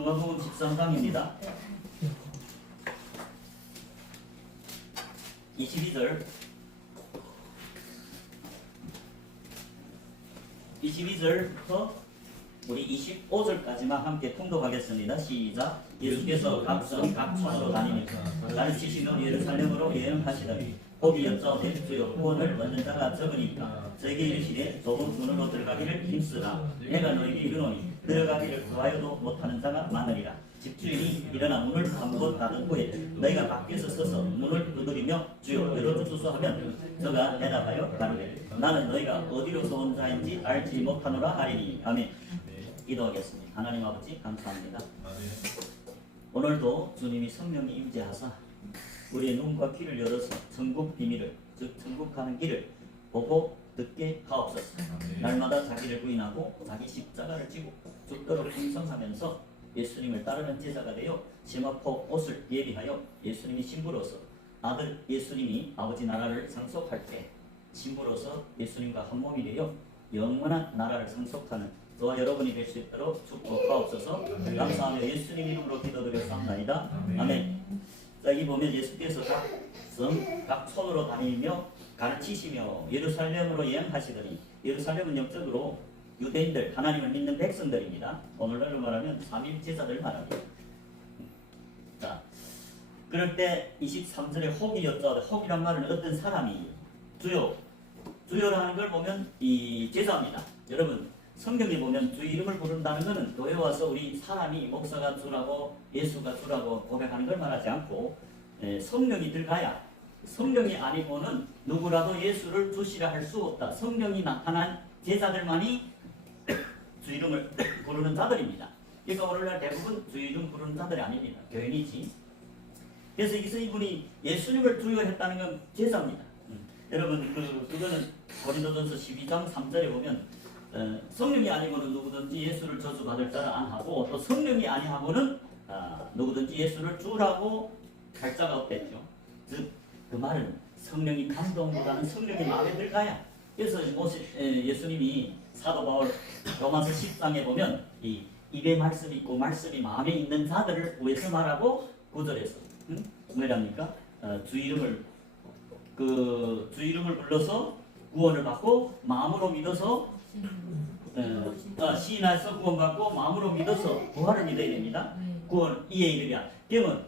누가복음 13장입니다. 22절부터 우리 25절까지만 함께 통독하겠습니다. 시작. 예수께서 각 성 각 촌으로 다니니까 가르치시는 예루살렘으로 여행하시더니 거기 여짜오되 주여 구원을 얻는 자가 적으니까 저에게 이르시되 좁은 문으로 들어가기를 힘쓰라. 내가 너에게 이르노니 들어가기를 구하여도 못하는 자가 많으리라. 집주인이 일어나 문을 한번 닫은 후에 너희가 밖에서 서서 문을 두드리며 주여 열어주소서 하면 저가 대답하여 가르되 나는 너희가 어디로서 온 자인지 알지 못하노라 하리니. 아멘. 기도하겠습니다. 하나님 아버지 감사합니다. 오늘도 주님이 성령이 임재하사 우리의 눈과 귀를 열어서 천국 비밀을, 즉 천국 가는 길을 보고 듣게 하옵소서. 날마다 자기를 부인하고 자기 십자가를 지고 죽도록 충성하면서 예수님을 따르는 제자가 되어 세마포 옷을 예비하여 예수님이 신부로서 아들 예수님이 아버지 나라를 상속할 때 신부로서 예수님과 한 몸이 되어 영원한 나라를 상속하는 저와 여러분이 될 수 있도록 축복하옵소서. 감사하며 예수님 이름으로 기도드렸사옵나이다. 아멘. 자, 여기 보면 예수께서 각 성, 각 촌으로 다니며 가르치시며 예루살렘으로 여행하시더니, 예루살렘은 영적으로 유대인들, 하나님을 믿는 백성들입니다. 오늘날로 말하면 삼일제자들 말합니다. 자, 그럴 때 23절에 혹이 여짜오되, 혹이란 말은 어떤 사람이 주여, 주여라는 걸 보면 이 제자입니다. 여러분, 성경에 보면 주 이름을 부른다는 것은 교회 와서 우리 사람이 목사가 주라고 예수가 주라고 고백하는 걸 말하지 않고 성령이 들어가야, 성령이 아니고는 누구라도 예수를 주시라 할 수 없다. 성령이 나타난 제자들만이 주 이름을 부르는 자들입니다. 그러니까 오늘날 대부분 주 이름 부르는 자들이 아닙니다. 교인이지. 그래서 여기서 이분이 예수님을 주요했다는 건 제자입니다. 여러분 그거는 고린도전서 12장 3절에 보면 성령이 아니고는 누구든지 예수를 저주받을 자를 안 하고, 또 성령이 아니하고는 누구든지 예수를 주라고 할 자가 없겠죠. 즉 그 말은 성령이 감동보다는 성령이 마음에 들어가야. 그래서 예수님이 사도 바울 로마서 10장에 보면 이 입에 말씀이 있고 말씀이 마음에 있는 자들을 위해서 말하고 9절에서 뭐랍니까? 주 이름을 불러서 구원을 받고 마음으로 믿어서 시인해서 구원받고 마음으로 믿어서 부활을 믿어야 됩니다. 구원 이에 이르랴. 그러면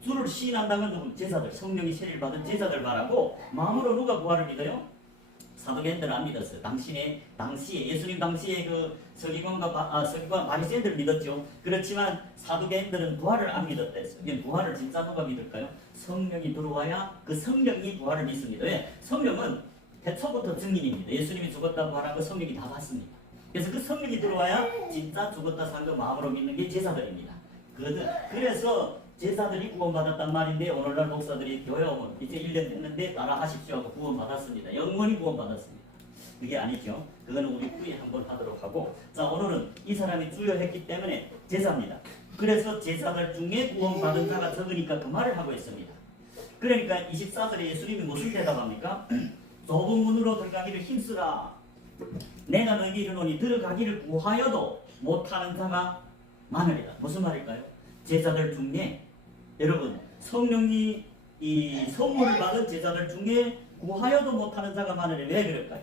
주를 시인한다면 누구? 제자들, 성령이 세례를 받은 제자들 말하고, 마음으로 누가 부활을 믿어요? 사도계인들은 안 믿었어요. 당시에 예수님 당시에 그 서기관과 바리새인들 믿었죠. 그렇지만 사도계인들은 부활을 안 믿었댔어요. 이게 부활을 진짜 누가 믿을까요? 성령이 들어와야 그 성령이 부활을 믿습니다. 왜? 성령은 태초부터 증인입니다. 예수님이 죽었다 부활한 거 성령이 다 봤습니다. 그래서 그 성령이 들어와야 진짜 죽었다 산 거 마음으로 믿는 게 제자들입니다. 그래서 제자들이 구원받았단 말인데, 오늘날 목사들이 교회 오면 이제 1년 됐는데 따라 하십시오 하고 구원받았습니다. 영원히 구원받았습니다. 그게 아니죠. 그거는 우리 후에 한번 하도록 하고, 자, 오늘은 이 사람이 주요했기 때문에 제자입니다. 그래서 제자들 중에 구원받은 자가 적으니까 그 말을 하고 있습니다. 그러니까 24절에 예수님이 무슨 대답합니까? 좁은 문으로 들어가기를 힘쓰라. 내가 너에게 이르노니 들어가기를 구하여도 못하는 자가 많으리라. 무슨 말일까요? 제자들 중에, 여러분, 성령이 이 선물을 받은 제자들 중에 구하여도 못하는 자가 많으리라. 왜 그럴까요?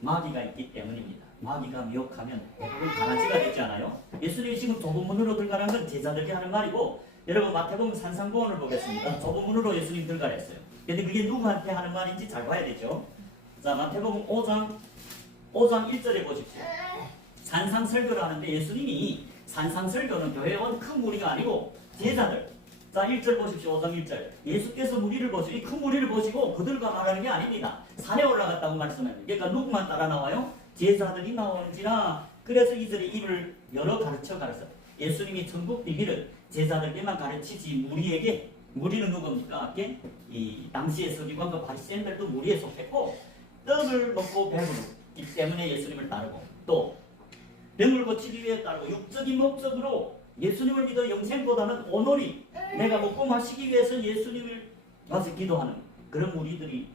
마귀가 있기 때문입니다. 마귀가 미혹하면 대부분 가라지가 되지 않아요? 예수님이 지금 좁은 문으로 들어가라는 건 제자들이 하는 말이고, 여러분 마태복음 산상보원을 보겠습니다. 좁은 문으로 예수님 들어가랬어요. 근데 그게 누구한테 하는 말인지 잘 봐야 되죠. 자, 마태복음 5장 1절에 보십시오. 산상설교를 하는데 예수님이 산상설교는 교회에 온 큰 무리가 아니고 제자들. 자, 1절 보십시오. 5장 1절. 예수께서 무리를 보시고, 이 큰 무리를 보시고 그들과 말하는 게 아닙니다. 산에 올라갔다고 말씀합니다. 그러니까 누구만 따라 나와요? 제자들이 나오는지라. 그래서 이들이 입을 열어 가르쳐. 예수님이 천국 비밀을 제자들에게만 가르치지 무리에게, 무리는 누굽니까? 이 당시의 서기관과 바리새인들도 무리에 속했고, 떡을 먹고 배부르기 때문에 예수님을 따르고, 또 병을 고치기 위해 따르고, 육적인 목적으로 예수님을 믿어 영생보다는 오늘이 내가 먹고 마시기 위해서 예수님을 와서 기도하는 그런 무리들이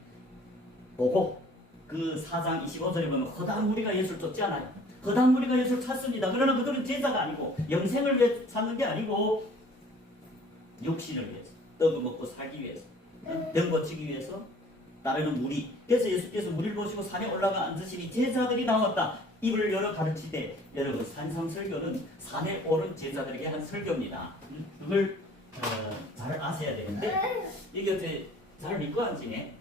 보고, 그 4장 25절에 보면 허다한 무리가 예수를 쫓지 않아요. 허당무리가 예수를 찾습니다. 그러나 그들은 제자가 아니고 영생을 위해 찾는 게 아니고 육신을 위해서, 떡을 먹고 살기 위해서, 병 고치기 위해서 따르는 무리. 그래서 예수께서 무리를 보시고 산에 올라가 앉으시니 제자들이 나왔다. 입을 열어 가르치되, 여러분 산상설교는 산에 오른 제자들에게 한 설교입니다. 그걸 잘 아셔야 되는데 이게 어째 잘 믿고 앉으네.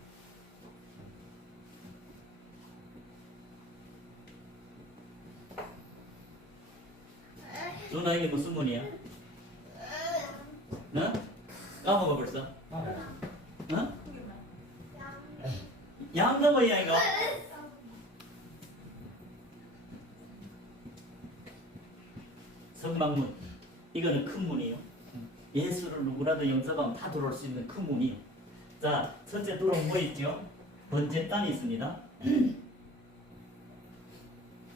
누나 이게 무슨 문이야? 어? 까먹어 벌써? 어? 양가뭐야 이거? 성막문. 이거는 큰 문이요. 예수를 누구라도 영접하면 다 들어올 수 있는 큰 문이요. 자, 첫째 도로는 뭐 있죠? 번제단이 있습니다.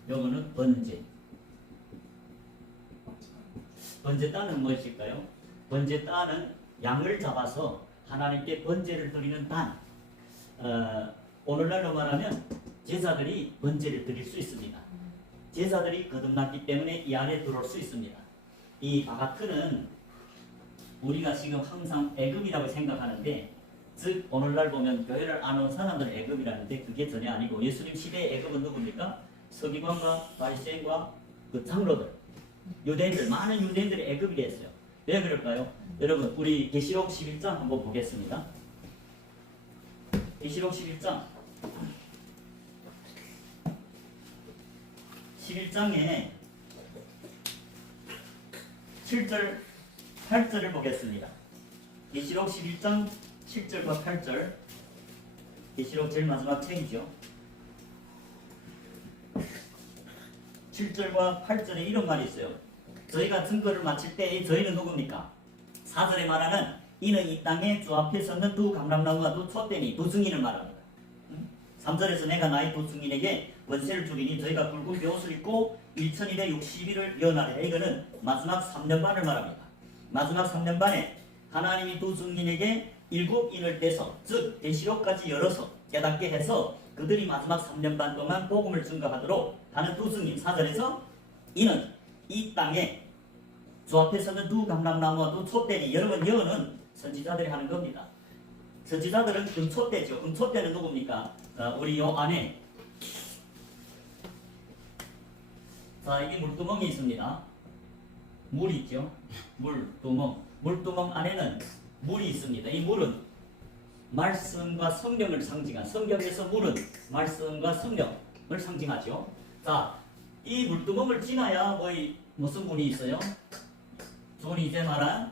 요거는 번제. 번제단은 무엇일까요? 번제단은 양을 잡아서 하나님께 번제를 드리는 단. 오늘날로 말하면 제사들이 번제를 드릴 수 있습니다. 제사들이 거듭났기 때문에 이 안에 들어올 수 있습니다. 이 바가트는 우리가 지금 항상 애금이라고 생각하는데, 즉 오늘날 보면 교회를 안 온 사람들은 애금이라는데 그게 전혀 아니고, 예수님 시대의 애금은 누굽니까? 서기관과 바리새인과 그 장로들, 유대인들, 많은 유대인들이 애금이 했어요. 왜 그럴까요? 여러분 우리 계시록 11장 한번 보겠습니다. 계시록 11장에 7절 8절을 보겠습니다. 계시록 11장 7절과 8절. 계시록 제일 마지막 책이죠. 7절과 8절에 이런 말이 있어요. 저희가 증거를 마칠 때 저희는 누굽니까? 4절에 말하는 이는 이 땅에 주 앞에 섰는 두 감람나무와 두 촛대니, 두 증인을 말합니다. 3절에서 내가 나의 두 증인에게 원세를 주리니 저희가 붉은 옷을 입고 1160일을 연하래. 이거는 마지막 3년 반을 말합니다. 마지막 3년 반에 하나님이 두 증인에게 7인을 떼서, 즉 계시록까지 열어서 깨닫게 해서 그들이 마지막 3년 반 동안 복음을 증거하도록 하는 두 증인. 4절에서 이는 이 땅에 주 앞에 서는 두 감람나무와 두 촛대니, 여러분 여는 선지자들이 하는 겁니다. 선지자들은 금촛대죠. 금촛대는 누굽니까? 우리 요 안에, 자, 이게 물두멍이 있습니다. 물이 있죠. 물두멍. 물두멍 안에는 물이 있습니다. 이 물은 말씀과 성령을 상징한, 성경에서 물은 말씀과 성령을 상징하죠. 자, 이 물두멍을 지나야 무슨 문이 있어요? 존이 이제 말한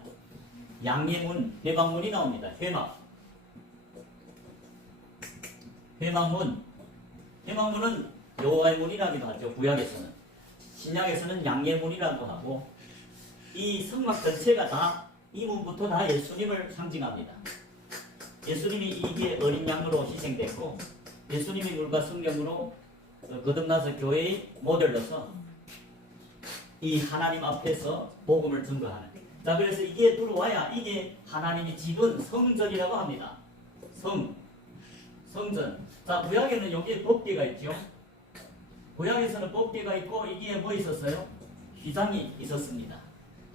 양예문, 회막문이 나옵니다. 회막문. 회막문은 여호와의 문이라기도 하죠. 구약에서는. 신약에서는 양예문이라고 하고, 이 성막 전체가 다, 이 문부터 다 예수님을 상징합니다. 예수님이 이게 어린 양으로 희생됐고, 예수님이 물과 성령으로 거듭나서 교회의 모델로서 이 하나님 앞에서 복음을 증거하는. 자, 그래서 이게 들어와야 이게 하나님이 집은 성전이라고 합니다. 성전. 자, 구약에는 여기에 법궤가 있죠. 구약에서는 법궤가 있고, 이게 뭐 있었어요? 휘장이 있었습니다.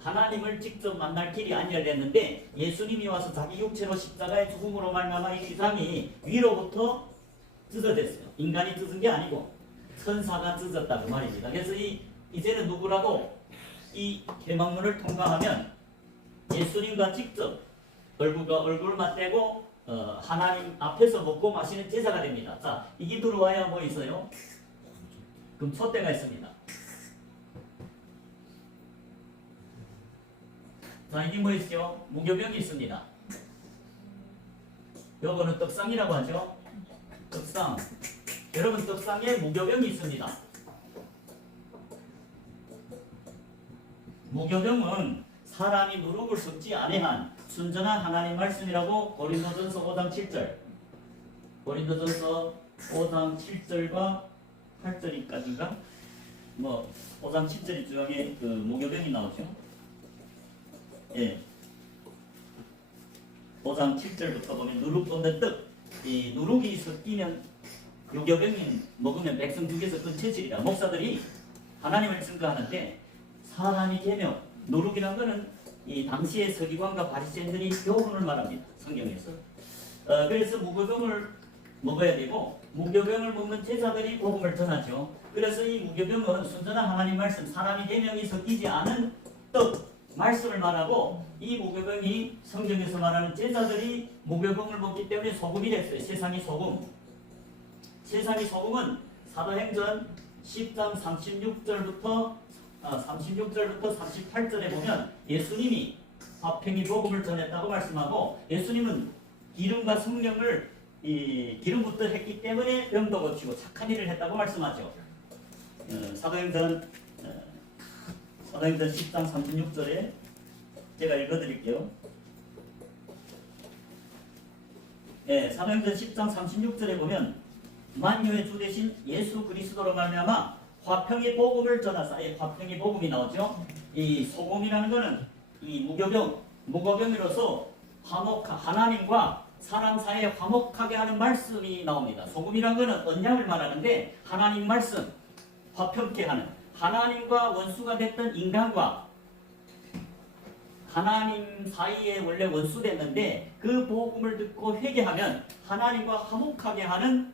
하나님을 직접 만날 길이 안 열렸는데, 예수님이 와서 자기 육체로 십자가의 죽음으로 말미암아 이 휘장이 위로부터 찢어졌어요. 인간이 찢은 게 아니고 천사가 찢었다고 말입니다. 그래서 이제는 누구라도 이 회막문을 통과하면 예수님과 직접 얼굴과 얼굴을 맞대고 하나님 앞에서 먹고 마시는 제사가 됩니다. 자, 이게 들어와야 뭐 있어요? 그럼 촛대가 있습니다. 자, 이게 뭐 있죠? 무교병이 있습니다. 요거는 떡상이라고 하죠. 떡상. 여러분, 떡상에 무교병이 있습니다. 무교병은 사람이 누룩을 섞지 아니한 순전한 하나님 말씀이라고 고린도전서 5장 7절, 고린도전서 5장 7절과 8절까지인가? 5장 7절이 중앙에 그 무교병이 나오죠. 예. 5장 7절부터 보면 누룩 돋는 떡, 이 누룩이 섞이면 유교병이 먹으면 백성 중에서 큰 체질이라 목사들이 하나님을 증거하는데 사람이 되며 누룩이라는 것은 이 당시의 서기관과 바리새인들이 교훈을 말합니다. 성경에서. 그래서 무교병을 먹어야 되고 무교병을 먹는 제자들이 복음을 전하죠. 그래서 이 무교병은 순전한 하나님 말씀, 사람이 대명이 섞이지 않은 떡, 말씀을 말하고 이 무교병이 성경에서 말하는 제자들이 무교병을 먹기 때문에 소금이 됐어요. 세상의 소금. 세상의 소금은 사도행전 10장 36절부터 38절에 보면 예수님이 화평의 복음을 전했다고 말씀하고 예수님은 기름과 성령을 기름부터 했기 때문에 병도 고치고 착한 일을 했다고 말씀하죠. 사도행전 10장 36절에 제가 읽어드릴게요. 사도행전 10장 36절에 보면 만유의 주 되신 예수 그리스도로 말미암아 화평의 복음을 전하사. 화평의 복음이 나오죠. 이 소금이라는 것은 이 무교병으로서 하나님과 사람 사이에 화목하게 하는 말씀이 나옵니다. 소금이라는 것은 언약을 말하는데 하나님 말씀, 화평케 하는, 하나님과 원수가 됐던 인간과 하나님 사이에 원래 원수됐는데 그 복음을 듣고 회개하면 하나님과 화목하게 하는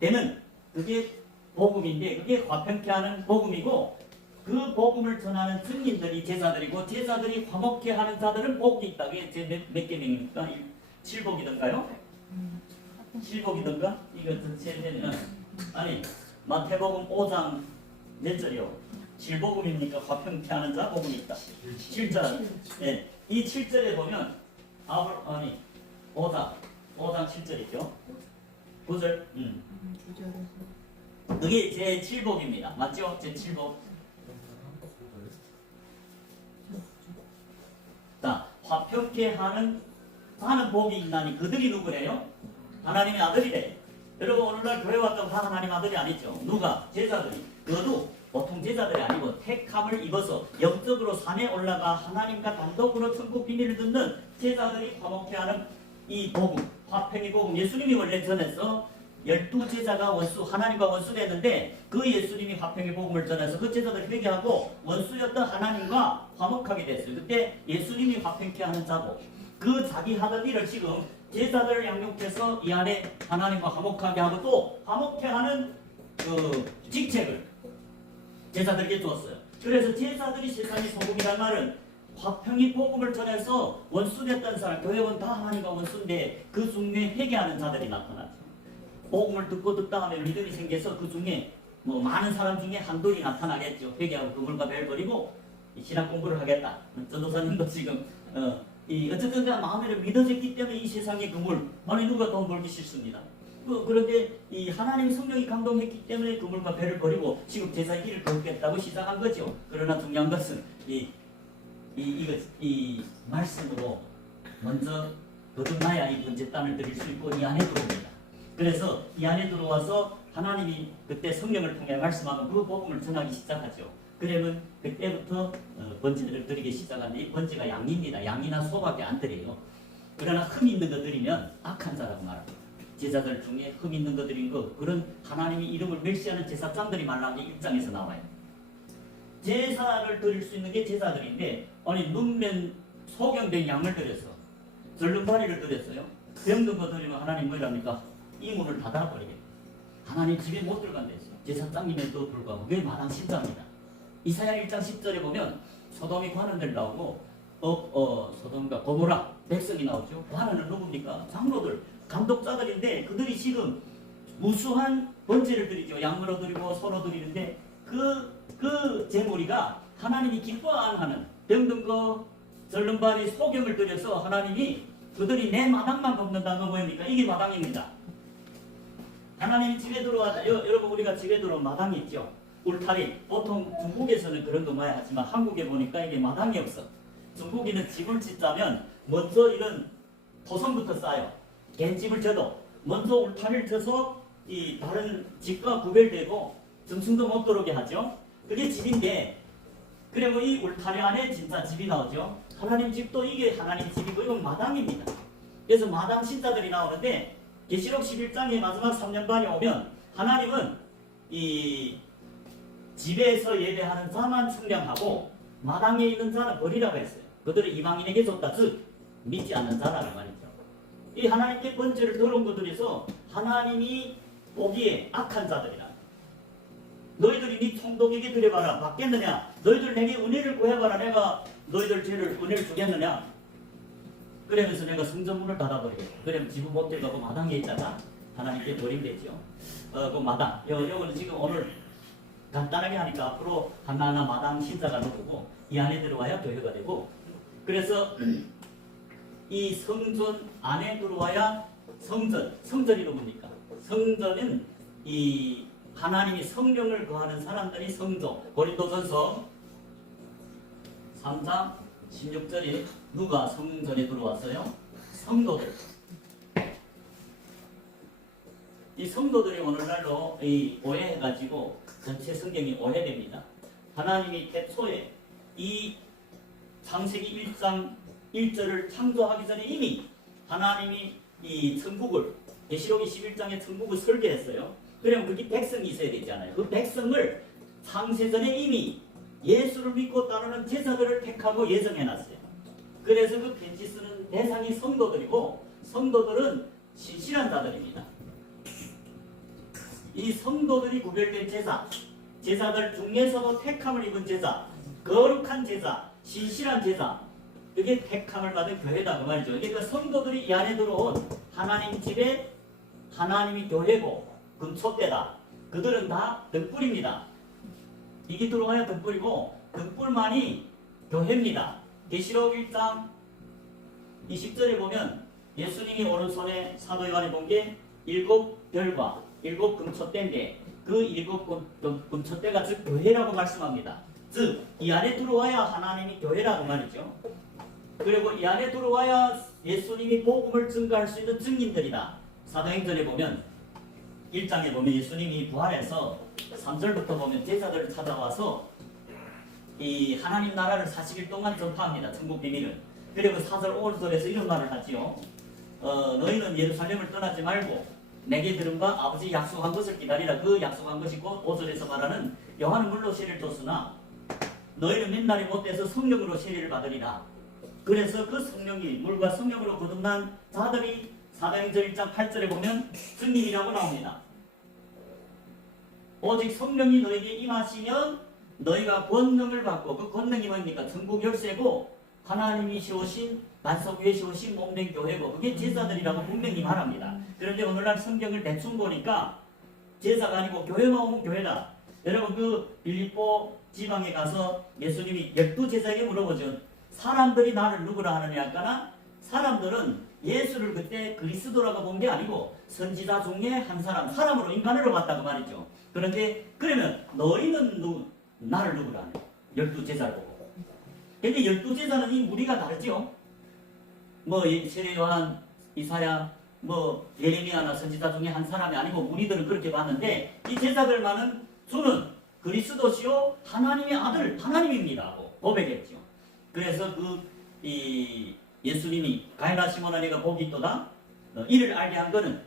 되는, 그게 복음인데 그게 화평케 하는 복음이고, 그 복음을 전하는 증인들이 제자들이고 제자들이 화목케 하는 자들은 복이 있다. 그게 몇 개명입니까? 7복이던가요? 7복이던가? 이거 전체는 아니 마태복음 5장 몇 절이요? 7복음입니까? 화평케 하는 자 복음이 있다. 7절. 네. 이 7절에 보면 5장 7절이죠. 9절. 그게 제 7복입니다. 맞죠? 제 7복. 자, 화평케 하는 복이 있나니 그들이 누구래요? 하나님의 아들이래. 여러분 오늘날 교회 왔다고 다 하나님 아들이 아니죠. 누가? 제자들이. 그것도 보통 제자들이 아니고 택함을 입어서 영적으로 산에 올라가 하나님과 단독으로 천국 비밀을 듣는 제자들이 화목케 하는 이 복음, 화평의 복음. 예수님이 원래 전해서 12제자가 하나님과 원수됐는데 그 예수님이 화평의 복음을 전해서 그 제자들 회개하고 원수였던 하나님과 화목하게 됐어요. 그때 예수님이 화평케 하는 자고, 그 자기 하던 일을 지금 제자들을 양육해서 이 안에 하나님과 화목하게 하고 또 화목케 하는 그 직책을 제자들에게 주었어요. 그래서 제자들이 세상의 소금이라는 말은 화평의 복음을 전해서 원수됐던 사람, 교회원 다 하나님과 원수인데 그 중에 회개하는 자들이 나타나죠. 복음을 듣다 하면 믿음이 생겨서 그 중에 뭐 많은 사람 중에 한둘이 나타나겠죠. 회개하고 그물과 벨 버리고 신학 공부를 하겠다. 전도사님도 지금 어쨌든 마음에 믿어졌기 때문에 이 세상의 그물, 아니 누가 돈 벌기 싫습니다. 그런데 이 하나님 성령이 감동했기 때문에 그물과 배를 버리고 지금 제사의 길을 걷겠다고 시작한 거죠. 그러나 중요한 것은 이 말씀으로 먼저 거듭나야 이 번제단을 드릴 수 있고 이 안에 들어옵니다. 그래서 이 안에 들어와서 하나님이 그때 성령을 통해 말씀하면 그 복음을 전하기 시작하죠. 그러면 그때부터 번제를 드리기 시작하는데 이 번제가 양입니다. 양이나 소밖에 안 드려요. 그러나 흠 있는 거 드리면 악한 자라고 말합니다. 제자들 중에 흠 있는 거 드린 거, 그런 하나님의 이름을 멸시하는 제사장들이 말라는 1장에서 나와요. 제사를 드릴 수 있는 게 제자들인데 아니 눈면 소경된 양을 드려서 절름발이를 드렸어요. 병든 거 드리면 하나님 뭐랍니까? 이 문을 닫아버리겠다. 하나님 집에 못 들어간댔어요. 제사장님에도 불구하고. 그게 마당 신자입니다. 이사야 1장 10절에 보면 소돔이 관원들 나오고 소돔과 고모라 백성이 나오죠. 관원은 누굽니까? 장로들, 감독자들인데 그들이 지금 무수한 번제를 드리죠. 양으로 드리고 소로 드리는데 그 제물이가 하나님이 기뻐 안 하는 병든 거 절름발이 소경을 드려서 하나님이 그들이 내 마당만 걷는다는 거 뭐입니까? 이게 마당입니다. 하나님 집에 들어와서 여러분 우리가 집에 들어온 마당이 있죠. 울타리. 보통 중국에서는 그런 거 많이 하지만 한국에 보니까 이게 마당이 없어. 중국인은 집을 짓자면 먼저 이런 토성부터 쌓아요. 갯집을 쳐도 먼저 울타리를 쳐서 이 다른 집과 구별되고 정승도 못 들어오게 하죠. 그게 집인데 그리고 이 울타리 안에 진짜 집이 나오죠. 하나님 집도 이게 하나님 집이고 이건 마당입니다. 그래서 마당 신자들이 나오는데 계시록 11장의 마지막 3년 반이 오면 하나님은 이 집에서 예배하는 자만 측량하고 마당에 있는 자는 버리라고 했어요. 그들은 이방인에게 줬다. 즉 믿지 않는 자라는 말이죠. 이 하나님께 번제를 들어온 것들에서 하나님이 보기에 악한 자들이라. 너희들이 네 총독에게 드려봐라. 받겠느냐? 너희들 내게 은혜를 구해봐라. 내가 너희들 죄를 은혜를 주겠느냐? 그러면서 내가 성전문을 닫아버리겠다. 그러면 지붕 못 들어가고 마당에 있다가 하나님께 버림되죠. 그 마당. 요거는 지금 오늘 간단하게 하니까 앞으로 하나하나 마당 신자가 나오고 이 안에 들어와야 교회가 되고, 그래서 이 성전 안에 들어와야 성전이 누굽니까? 성전은 이 하나님이 성령을 거하는 사람들이 성전. 고린도전서 3장 16절에 누가 성전에 들어왔어요? 성도들. 이 성도들이 오늘날로 오해해가지고 전체 성경이 오해됩니다. 하나님이 태초에 이 창세기 1장 1절을 창조하기 전에 이미 하나님이 이 천국을, 계시록 21장에 천국을 설계했어요. 그러면 거기 백성이 있어야 되잖아요. 그 백성을 창세전에 이미 예수를 믿고 따르는 제자들을 택하고 예정해놨어요. 그래서 그 편지 쓰는 대상이 성도들이고, 성도들은 신실한 자들입니다. 이 성도들이 구별된 제자, 제자들 중에서도 택함을 입은 제자, 거룩한 제자, 신실한 제자, 그게 택함을 받은 교회다 그 말이죠. 그러니까 성도들이 이 안에 들어온 하나님 집에 하나님이 교회고 금초대다. 그들은 다 등불입니다. 이게 들어가야 등불이고, 등불만이 교회입니다. 계시록 1장 20절에 보면 예수님이 오른손에 사도 요한이 본 게 7별과 7 금초대인데, 그 7 금초대가 즉 교회라고 말씀합니다. 즉 이 안에 들어와야 하나님이 교회라고 말이죠. 그리고 이 안에 들어와야 예수님이 복음을 증거할 수 있는 증인들이다. 사도행전에 보면 1장에 보면 예수님이 부활해서 3절부터 보면 제자들을 찾아와서 이 하나님 나라를 40일 동안 전파합니다. 천국 비밀을. 그리고 4절 5절에서 이런 말을 하지요. 너희는 예루살렘을 떠나지 말고 내게 들은 바 아버지 약속한 것을 기다리라. 그 약속한 것이 곧 5절에서 말하는 요한은 물로 세례를 줬으나 너희는 맨날이 못돼서 성령으로 세례를 받으리라. 그래서 그 성령이, 물과 성령으로 거듭난 자들이 사도행전 1장 8절에 보면 증인이라고 나옵니다. 오직 성령이 너에게 임하시면 너희가 권능을 받고, 그 권능이 뭡니까? 천국 열쇠고 하나님이 세우신, 반석 위에 세우신 몸된 교회고, 그게 제자들이라고 분명히 말합니다. 그런데 오늘날 성경을 대충 보니까 제자가 아니고 교회만 오면 교회다. 여러분 그 빌립보 지방에 가서 예수님이 12제자에게 물어보죠. 사람들이 나를 누구라 하느냐 하거나, 사람들은 예수를 그때 그리스도라고 본 게 아니고 선지자 중에 한 사람으로, 인간으로 봤다고 말이죠. 그런데 그러면 너희는 나를 누구라 하느냐? 12제자를 보고. 근데 12제자는 이 무리가 다르죠. 세례 요한, 이사야, 예레미야나 선지자 중에 한 사람이 아니고 무리들은 그렇게 봤는데, 이 제자들만은 주는 그리스도시요 하나님의 아들, 하나님입니다 하고 고백했죠. 그래서 예수님이 가이나 시몬아 네가 복이 있도다. 이를 알게 한 것은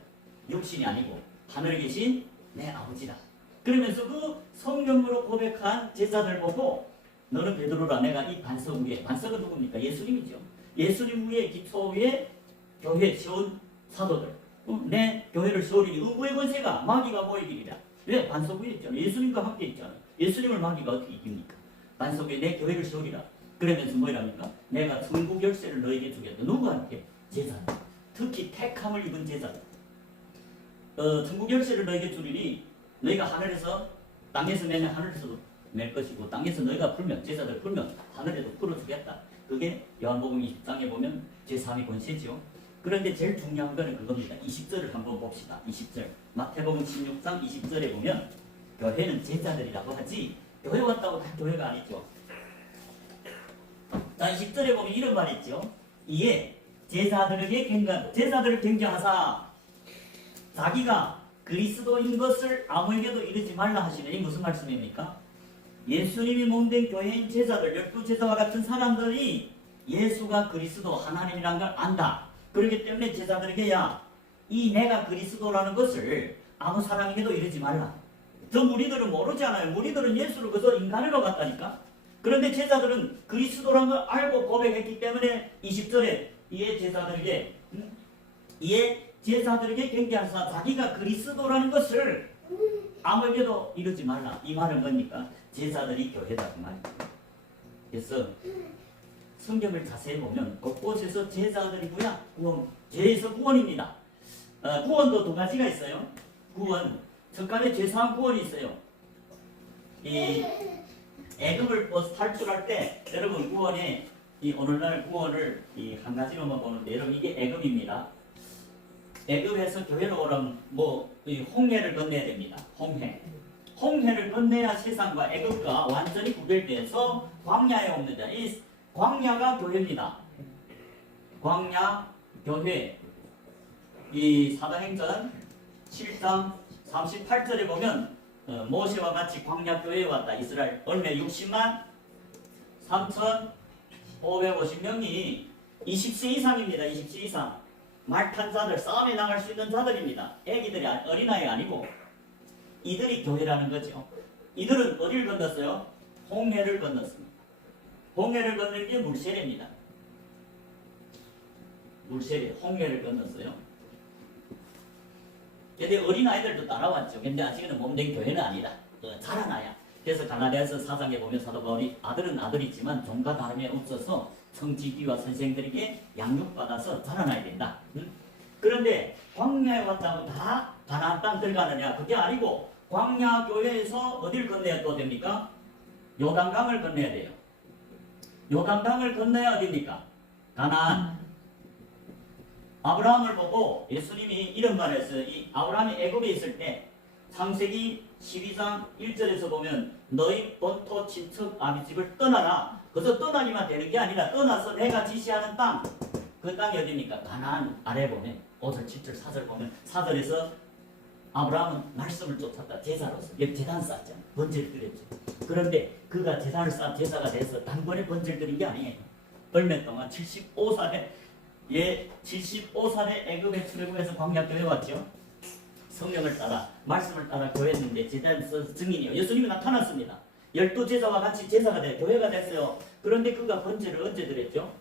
육신이 아니고 하늘에 계신 내 아버지다. 그러면서 그 성령으로 고백한 제자들 보고 너는 베드로라. 내가 이 반석 위에, 반석은 누굽니까? 예수님이죠. 예수님 위에, 기초 위에 교회 세운 사도들, 내 교회를 세우리니 의무의 권세가 마귀가 보이기리라. 왜? 반석 위에 있잖아요. 예수님과 함께 있잖아요. 예수님을 마귀가 어떻게 이깁니까? 반석 위에 내 교회를 세우리라. 그러면서 뭐랍니까? 내가 천국 열쇠를 너에게 주겠다. 누구한테? 제자들. 특히 택함을 입은 제자들. 천국 열쇠를 너에게 주리니 너희가 하늘에서, 땅에서 매면 하늘에서도 맬 것이고, 땅에서 너희가 풀면, 제자들 풀면 하늘에도 풀어주겠다. 그게 요한복음 20장에 보면 제3의 권세죠. 그런데 제일 중요한 거는 그겁니다. 20절을 한번 봅시다. 20절. 마태복음 16장 20절에 보면 교회는 제자들이라고 하지, 교회 왔다고 다 교회가 아니죠. 자, 20절에 보면 이런 말이 있죠. 이에 제자들을 경계하사 자기가 그리스도인 것을 아무에게도 이르지 말라 하시네. 이 무슨 말씀입니까? 예수님이 몸된 교회인 제자들, 12제자와 같은 사람들이 예수가 그리스도 하나님이라는 걸 안다. 그렇기 때문에 제자들에게 이 내가 그리스도라는 것을 아무 사람에게도 이르지 말라. 저 무리들은 모르잖아요. 무리들은 예수를 그저 인간으로 봤다니까. 그런데 제자들은 그리스도라는 걸 알고 고백했기 때문에 20절에 이에 제자들에게 경계하사 자기가 그리스도라는 것을 아무에게도 이루지 말라. 이 말은 뭡니까? 제자들이 교회다 그 말입니다. 그래서 성경을 자세히 보면 곳곳에서 제자들이 뭐야? 죄에서 구원입니다. 구원도 두 가지가 있어요. 구원, 첫간에 죄사한 구원이 있어요. 이 애굽을 탈출할 때 여러분 구원에 이 오늘날 구원을 이 한 가지로만 보는데 여러분 이게 애굽입니다. 애굽에서 교회로 오려면 이 홍해를 건너야 됩니다. 홍해를 건너야 세상과 애굽과 완전히 구별돼서 광야에 옵니다. 이 광야가 교회입니다. 광야 교회. 이 사도행전 7장 38절에 보면 모세와 같이 광야 교회에 왔다. 이스라엘 얼마 60만 3,550명이 20세 이상입니다. 20세 이상. 말 탄 자들, 싸움에 나갈 수 있는 자들입니다. 애기들이 어린아이가 아니고 이들이 교회라는 거죠. 이들은 어디를 건넜어요? 홍해를 건넜습니다. 홍해를 건너는 게 물세례입니다. 물세례, 홍해를 건넜어요. 근데 어린아이들도 따라왔죠. 근데 아직은 몸된 교회는 아니다. 자라나야. 그래서 가나다에서 사장에 보면 사도 바울이 아들은 아들이지만 종과 다름이 없어서 성지기와 선생들에게 양육받아서 자라나야 된다. 그런데 광야에 왔다고 다 가나안 땅 들어가느냐? 그게 아니고 광야 교회에서 어딜 건너야 또 됩니까? 요단강을 건너야 돼요. 요단강을 건너야 어딥니까? 가나안. 아브라함을 보고 예수님이 이런 말을 했어요. 이 아브라함이 애굽에 있을 때 창세기 12장 1절에서 보면 너희 본토 친척 아비집을 떠나라. 그래서 떠나기만 되는 게 아니라 떠나서 내가 지시하는 땅, 그 땅이 어디입니까? 가나안. 아래 보면 5절 7절 4절 보면 4절에서 아브라함은 말씀을 쫓았다. 제사로서 제단 쌓았죠. 번제를 드렸죠. 그런데 그가 제단을 쌓아 제사가 돼서 단번에 번제를 드린 게 아니에요. 얼마 동안 75살에 75살에 애굽에 출애굽해서 광야교회 왔죠. 성령을 따라 말씀을 따라 교회했는데 제단에서 증인이요. 예수님이 나타났습니다. 12제자와 같이 제사가 돼 교회가 됐어요. 그런데 그가 번제를 언제 드렸죠?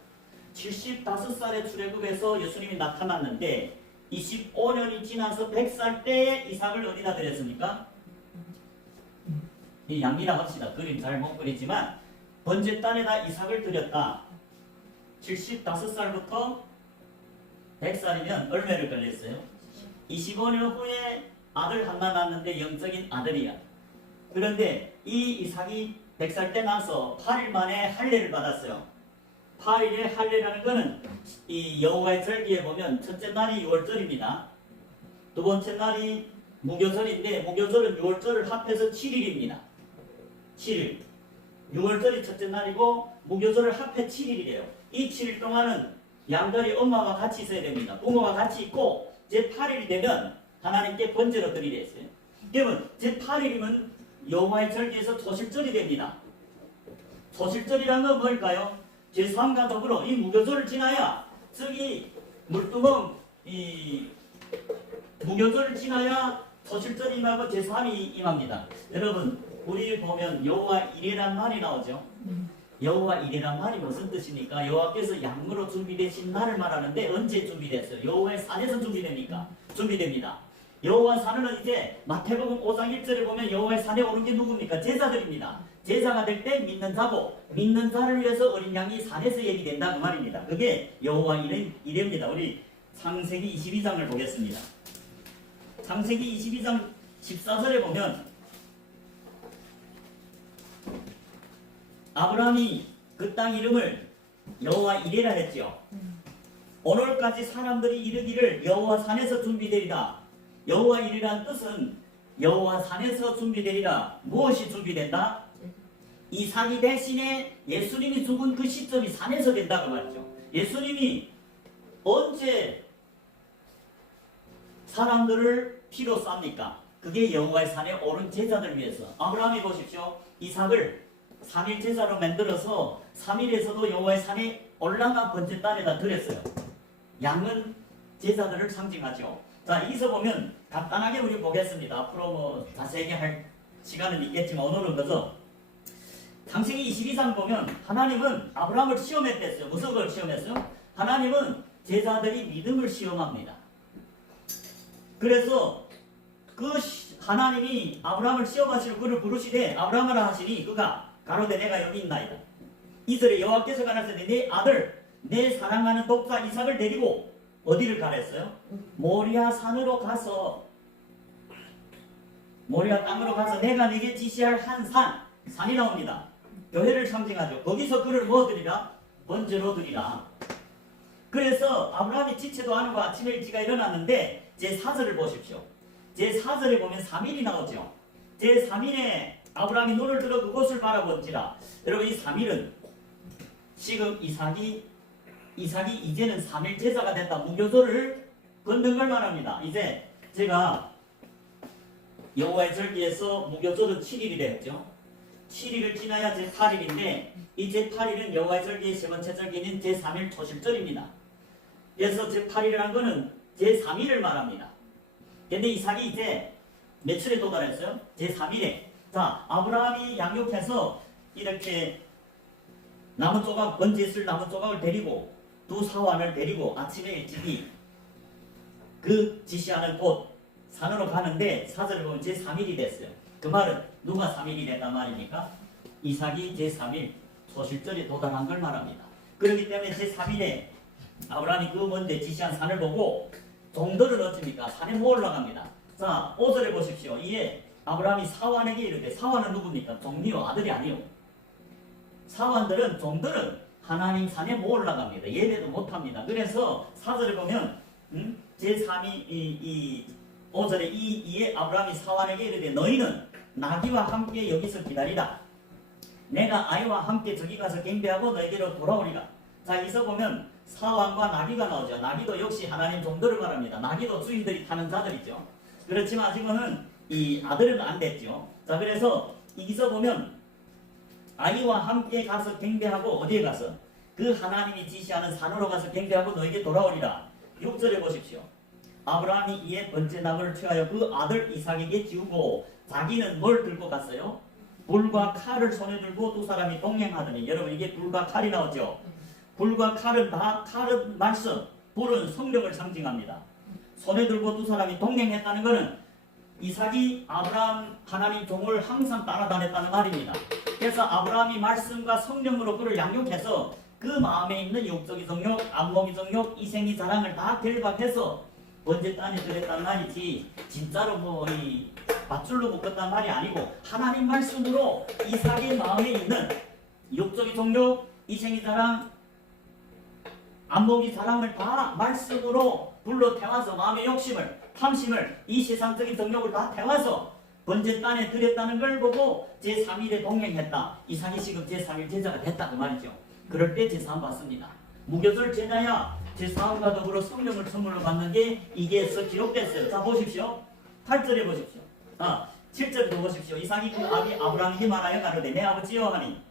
75살에 출애굽해서 예수님이 나타났는데 25년이 지나서 100살 때에 이삭을 어디다 드렸습니까? 이 양이라 합시다. 그림 잘 못 그리지만 번제단에다 이삭을 드렸다. 75살부터 100살이면 얼마를 걸렸어요? 25년 후에 아들 하나 낳았는데 영적인 아들이야. 그런데 이 이삭이 100살 때 나서 8일 만에 할례를 받았어요. 8일의 할례라는 것은 이 여호와의 절기에 보면 첫째 날이 6월절입니다. 두 번째 날이 무교절인데 무교절은 6월절을 합해서 7일입니다. 7일. 6월절이 첫째 날이고 무교절을 합해 7일이래요. 이 7일 동안은 양들이 엄마와 같이 있어야 됩니다. 부모와 같이 있고 제8일이 되면 하나님께 번제로 드리려 했어요. 그러면 제8일이면 여호와의 절기에서 초실절이 됩니다. 초실절이라는 건 뭘까요? 제3과 더불어 이 무교절을 지나야 저기 물두멍 이 무교절을 지나야 초실절이 임하고 제3이 임합니다. 여러분 우리 보면 여호와 일이란 말이 나오죠. 여호와 일이란 말이 무슨 뜻입니까? 여호와께서 양으로 준비되신 날을 말하는데 언제 준비됐어요? 여호와의 산에서 준비됩니까? 준비됩니다. 여호와 산은 이제 마태복음 5장 1절에 보면 여호와의 산에 오는 게 누굽니까? 제자들입니다. 제자가 될 때 믿는 자고 믿는 자를 위해서 어린 양이 산에서 예비된다 그 말입니다. 그게 여호와 일입니다. 우리 창세기 22장을 보겠습니다. 창세기 22장 14절에 보면 아브라함이 그 땅 이름을 여호와 이레라 했죠. 오늘까지 사람들이 이르기를 여호와 산에서 준비되리라. 여호와 이레라는 뜻은 여호와 산에서 준비되리라. 무엇이 준비된다? 이삭이 대신에 예수님이 죽은 그 시점이 산에서 된다고 말이죠. 예수님이 언제 사람들을 피로 쌉니까? 그게 여호와의 산에 오른 제자들 위해서. 아브라함이 보십시오. 이삭을 3일 제사로 만들어서 3일에서도 여호와의 산에 올라가 번제단에다 드렸어요. 양은 제자들을 상징하죠. 자, 여기서 보면 간단하게 우리 보겠습니다. 앞으로 자세하게 할 시간은 있겠지만 오늘은 그죠. 창세기 22장 보면 하나님은 아브라함을 시험했댔어요. 무슨 걸 시험했어요? 하나님은 제자들이 믿음을 시험합니다. 그래서 그 하나님이 아브라함을 시험하시고 그를 부르시되 아브라함이라 하시니 그가 가로되 내가 여기 있나이다. 이스라엘 여호와께서 가라사대 내 아들 내 사랑하는 독자 이삭을 데리고 어디를 가랬어요? 모리아 산으로 가서 모리아 땅으로 가서 내가 네게 지시할 한 산이 나옵니다. 교회를 상징하죠. 거기서 그를 뭐 드리라? 번제로 드리라. 그래서 아브라함이 지체도 않고 아침에 일찍 일어났는데 제4절을 보십시오. 제4절에 보면 3일이 나오죠. 제3일에 아브라함이 눈을 들어 그곳을 바라본지라. 여러분 이 3일은 지금 이삭이 이제는 3일 제사가 됐다. 무교절을 건든 걸 말합니다. 이제 제가 여호와의 절기에서 무교절은 7일이라 했죠. 7일을 지나야 제8일인데 이 제8일은 여호와의 절기의 세 번째 절기인 제3일 초실절입니다. 그래서 제8일이라는 것은 제3일을 말합니다. 근데 이삭이 이제 며칠에 도달했어요? 제3일에. 자, 아브라함이 양육해서 이렇게 나무 조각, 번제쓸 나무 조각을 데리고 두 사환을 데리고 아침에 일찍이 그 지시하는 곳 산으로 가는데 사절을 보면 제3일이 됐어요. 그 말은 누가 3일이 됐단 말입니까? 이삭이 제3일 소실절에 도달한 걸 말합니다. 그렇기 때문에 제3일에 아브라함이 그 먼데 지시한 산을 보고 종들은 어떻습니까? 산에 못 올라갑니다. 자, 5절에 보십시오. 이에 아브라함이 사환에게 이르되 사환은 누굽니까? 종이요 아들이 아니요. 사환들은 종들은 하나님 산에 못 올라갑니다. 예배도 못합니다. 그래서 4절에 보면 제3이 5절에 이에 아브라함이 사환에게 이르되 너희는 나귀와 함께 여기서 기다리라. 내가 아이와 함께 저기 가서 경배하고 너희에게로 돌아오리라. 자, 여기서 보면 사환과 나귀가 나오죠. 나귀도 역시 하나님 종들을 말합니다. 나귀도 주인들이 타는 자들이죠. 그렇지만 아직은 이 아들은 안 됐죠. 자, 그래서 여기서 보면 아이와 함께 가서 경배하고 어디에 가서? 그 하나님이 지시하는 산으로 가서 경배하고 너에게 돌아오리라. 6절에 보십시오. 아브라함이 이에 번째 나무를 취하여 그 아들 이삭에게 지우고 자기는 뭘 들고 갔어요? 불과 칼을 손에 들고 두 사람이 동행하더니 여러분 이게 불과 칼이 나오죠. 불과 칼은 다 칼은 말씀, 불은 성령을 상징합니다. 손에 들고 두 사람이 동행했다는 것은 이삭이 아브라함 하나님 종을 항상 따라다녔다는 말입니다. 그래서 아브라함이 말씀과 성령으로 그를 양육해서 그 마음에 있는 육적인 정욕, 안목의 정욕, 이생의 자랑을 다 결박해서 번제 땅에 들였단 말이지 진짜로 뭐 이 밧줄로 묶었단 말이 아니고 하나님 말씀으로 이삭의 마음에 있는 육적인 정욕, 이생의 자랑, 안목의 자랑을 다 말씀으로 불러 태워서 마음의 욕심을, 탐심을, 이 세상적인 정욕을 다 태워서 번제 땅에 들였다는 걸 보고 제3일에 동행했다. 이삭이 지금 제3일 제자가 됐다 그 말이죠. 그럴 때 제사함 받습니다. 무교절 제자야 제사함과 더불어 성령을 선물로 받는 게 이게서 기록됐어요. 자 보십시오. 8절에 보십시오. 7절도 보십시오. 이삭이 그 아비 아브라함에게 말하여 가로되 내 아버지여 하니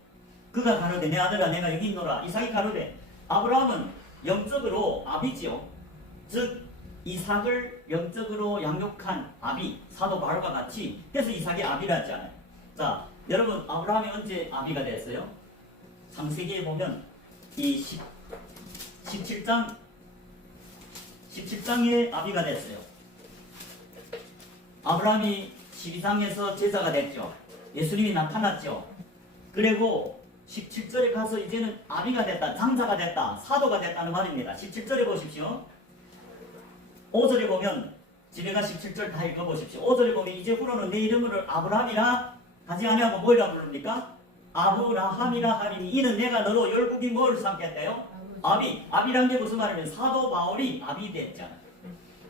그가 가로되 내 아들아 내가 여기 있노라. 이삭이 가로되 아브라함은 영적으로 아비지요. 즉 이삭을 영적으로 양육한 아비 사도 바울과 같이 그래서 이삭이 아비라 했잖아요. 자 여러분 아브라함이 언제 아비가 됐어요? 창세기에 보면 이 17장에 아비가 됐어요. 아브라함이 12장에서 제자가 됐죠. 예수님이 나타났죠. 그리고 17절에 가서 이제는 아비가 됐다, 장자가 됐다, 사도가 됐다는 말입니다. 17절에 보십시오. 5절에 보면 집에가 17절 다 읽어보십시오. 5절에 보면 이제부로는 내 이름을 아브라함이라 하지 아니하고 뭐라 부릅니까? 아브라함이라 하리니 이는 내가 너로 열국이 뭘 삼겠대요? 아비란 게 무슨 말이냐면 사도 바울이 아비 됐잖아요.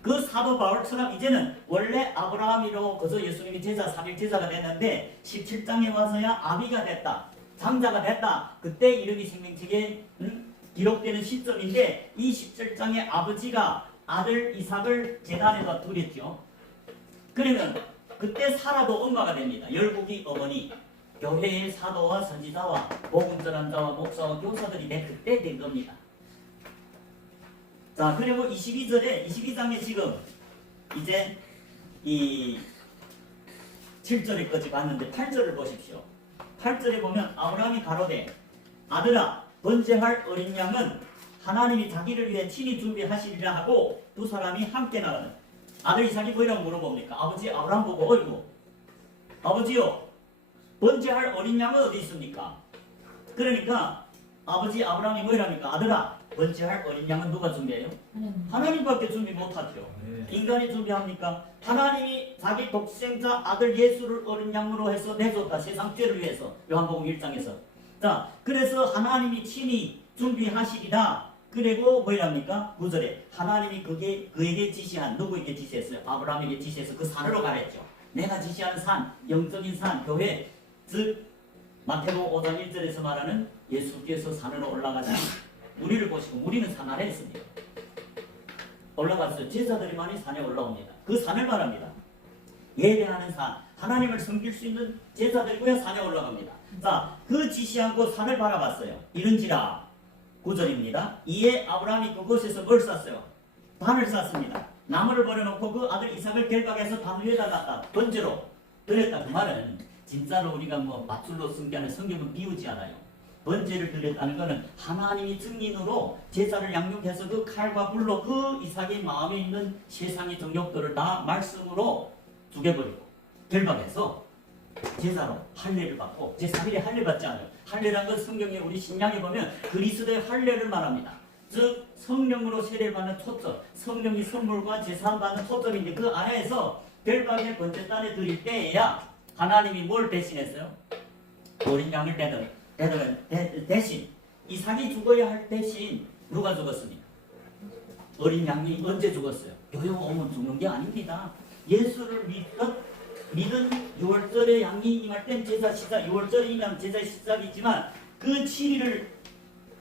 그 사도 바울처럼 이제는 원래 아브라함이로 그저 예수님이 제자 3일 제자가 됐는데 17장에 와서야 아비가 됐다, 장자가 됐다. 그때 이름이 생명책에 기록되는 시점인데 이 17장에 아버지가 아들 이삭을 제단에다 두렸죠. 그러면 그때 사라도 엄마가 됩니다. 열국이 어머니, 교회의 사도와 선지자와 복음 전한 자와 목사와 교사들이 그때 된 겁니다. 자 그리고 22장에 지금 이제 이 7절에까지 봤는데 8절을 보십시오. 8절에 보면 아브라함이 가로되 아들아 번제할 어린 양은 하나님이 자기를 위해 친히 준비하시리라 하고 두 사람이 함께 나가는 아들 이삭이 뭐라고 물어봅니까? 아버지 아브라함 보고 어이구 아버지요 번제할 어린 양은 어디 있습니까? 그러니까 아버지 아브라함이 뭐랍니까? 아들아 번제할 어린 양은 누가 준비해요? 하나님밖에 준비 못하죠. 인간이 준비합니까? 하나님이 자기 독생자 아들 예수를 어린 양으로 해서 내줬다. 세상 죄를 위해서. 요한복음 1장에서. 자, 그래서 하나님이 친히 준비하시리라. 그리고 뭐랍니까? 9절에 하나님이 그에게 지시한 누구에게 지시했어요? 아브라함에게 지시해서 그 산으로 가랬죠. 내가 지시하는 산, 영적인 산, 교회, 즉 마태복음 5장 1절에서 말하는 예수께서 산으로 올라가자. 우리를 보시고 우리는 산 아래에 있습니다. 올라갔어요. 제자들이 많이 산에 올라옵니다. 그 산을 말합니다. 예배하는 산, 하나님을 섬길 수 있는 제자들이고야 산에 올라갑니다. 자, 그 지시한 곳 산을 바라봤어요. 이른지라 9절입니다. 이에 아브라함이 그곳에서 뭘 쌌어요? 단을 쌌습니다. 나무를 버려놓고 그 아들 이삭을 결박해서 단 위에다 놨다. 번제로 드렸다. 그 말은 진짜로 우리가 뭐 맞줄로 쓴 게 아니라 성경은 비우지 않아요. 번제를 드렸다는 것은 하나님이 증인으로 제사를 양육해서 그 칼과 불로 그 이삭의 마음에 있는 세상의 정욕들을 다 말씀으로 죽여버리고 결박해서 제사로 할례를 받고 제3일에 할례 받지 않아요. 할례라는 건 성경에 우리 신약에 보면 그리스도의 할례를 말합니다. 즉 성령으로 세례를 받는 초점, 성령이 선물과 제사를 받는 초점인데 그 안에서 결박의 번제단에 드릴 때에야 하나님이 뭘 대신했어요? 어린 양을 대신 이삭이 죽어야 할 대신 누가 죽었습니까? 어린 양이 언제 죽었어요? 요요 오면 죽는 게 아닙니다. 예수를 믿은 6월절에 양이 임할 땐 제사 시작, 6월절이면 제사 시작이지만 그 7일을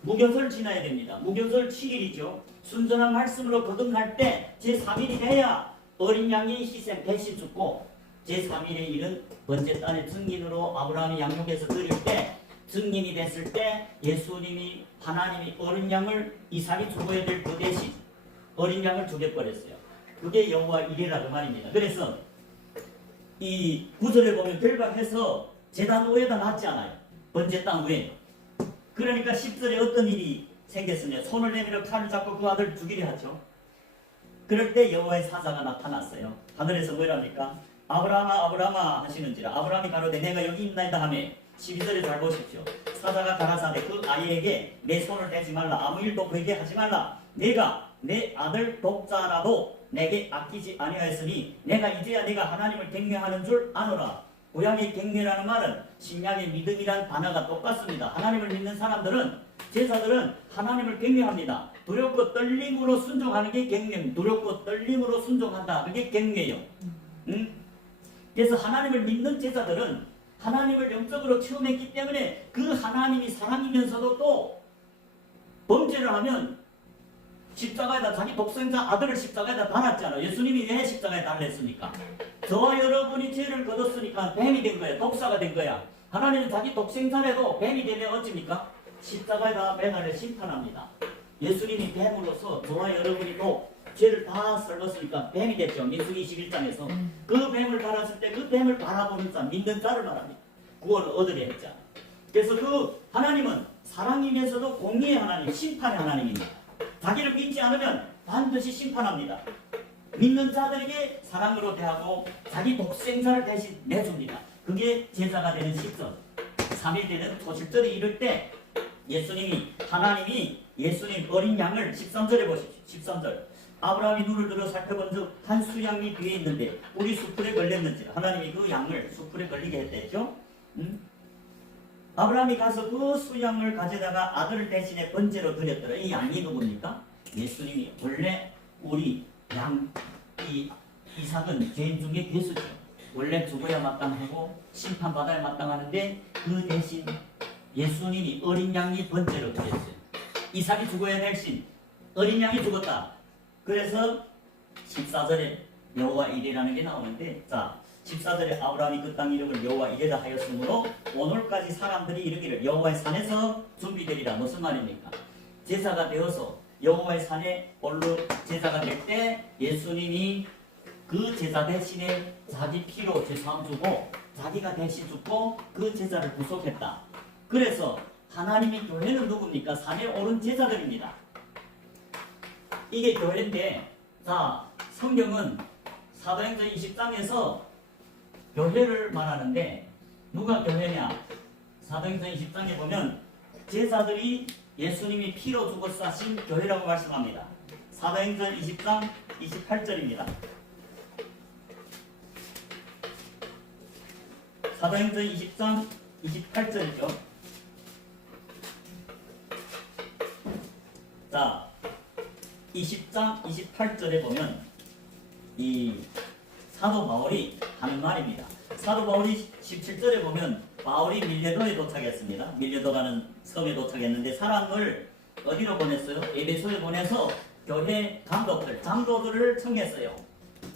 무교설 지나야 됩니다. 무교설 7일이죠. 순전한 말씀으로 거듭날 때 제3일이 돼야 어린 양의 희생 대신 죽고 제3일에 이른 번제단의 증인으로 아브라함이 양육해서 드릴 때 증인이 됐을 때 예수님이 하나님이 어린 양을 이삭이 죽어야 될 그 대신 어린 양을 죽여버렸어요. 그게 여호와 이레라고 말입니다. 그래서 이 9절에 보면 결박해서 제단 위에다 놨지 않아요. 번제단 위에. 그러니까 10절에 어떤 일이 생겼으며 손을 내밀어 칼을 잡고 그 아들을 죽이려 하죠. 그럴 때 여호와의 사자가 나타났어요. 하늘에서 뭐랍니까? 아브라함아 아브라함아 하시는지라 아브라함이 가로되 내가 여기 있나이다 하며 12절에 잘 보십시오. 사자가 가라사대 그 아이에게 내 손을 대지 말라 아무 일도 그에게 하지 말라 내가 내 아들 독자라도 내게 아끼지 아니하였으니 내가 이제야 내가 하나님을 경외하는 줄 아노라. 고향의 경외라는 말은 신약의 믿음이란 단어가 똑같습니다. 하나님을 믿는 사람들은 제자들은 하나님을 경외합니다. 두렵고 떨림으로 순종하는 게 경외입니다. 두렵고 떨림으로 순종한다. 그게 경외예요. 그래서 하나님을 믿는 제자들은 하나님을 영적으로 체험했기 때문에 그 하나님이 사랑이면서도 또 범죄를 하면 십자가에다 자기 독생자 아들을 십자가에다 달았잖아요. 예수님이 왜 십자가에 달랬습니까? 저와 여러분이 죄를 거뒀으니까 뱀이 된 거야. 독사가 된 거야. 하나님은 자기 독생자라도 뱀이 되면 어찌입니까? 십자가에다 매달려 심판합니다. 예수님이 뱀으로서 저와 여러분이 또 죄를 다 썰었으니까 뱀이 됐죠. 민수기 21장에서 그 뱀을 달았을 때 그 뱀을 바라보는 자, 믿는 자를 말합니다. 구원을 얻으려 했잖아. 그래서 그 하나님은 사랑이면서도 공의의 하나님, 심판의 하나님입니다. 자기를 믿지 않으면 반드시 심판합니다. 믿는 자들에게 사랑으로 대하고 자기 독생자를 대신 내줍니다. 그게 제사가 되는 시점. 3일 되는 초실절이 이를 때 하나님이 예수님 어린 양을 13절에 보십시오. 13절. 아브라함이 눈을 들어 살펴본 즉 한 수양이 뒤에 있는데 우리 수풀에 걸렸는지 하나님이 그 양을 수풀에 걸리게 했대죠. 아브라함이 가서 그 수양을 가져다가 아들 대신에 번제로 드렸더라. 이 양이 누굽니까? 예수님이 원래 우리 이삭은 죄인 중에 괴수죠. 원래 죽어야 마땅하고 심판받아야 마땅하는데 그 대신 예수님이 어린 양이 번제로 드렸어요. 이삭이 죽어야 될 신, 어린 양이 죽었다. 그래서 14절에 여호와 이레라는 게 나오는데, 자 14절에 아브라함이 그 땅 이름을 여호와 이레라 하였으므로 오늘까지 사람들이 이르기를 여호와의 산에서 준비되리라. 무슨 말입니까? 제사가 되어서 여호와의 산에 올로 제사가 될 때 예수님이 그 제사 대신에 자기 피로 제사함 주고 자기가 대신 죽고 그 제자를 구속했다. 그래서 하나님의 교회는 누굽니까? 산에 오른 제자들입니다. 이게 교회인데, 자, 성경은 사도행전 20장에서 교회를 말하는데 누가 교회냐? 사도행전 20장에 보면 제자들이 예수님이 피로 주고 싸신 교회라고 말씀합니다. 사도행전 20장 28절입니다. 사도행전 20장 28절이죠. 자, 20장 28절에 보면 이 사도 바울이 하는 말입니다. 사도 바울이 17절에 보면 바울이 밀레도에 도착했습니다. 밀레도라는 섬에 도착했는데 사람을 어디로 보냈어요? 에베소에 보내서 교회 감독들, 장로들을 청했어요.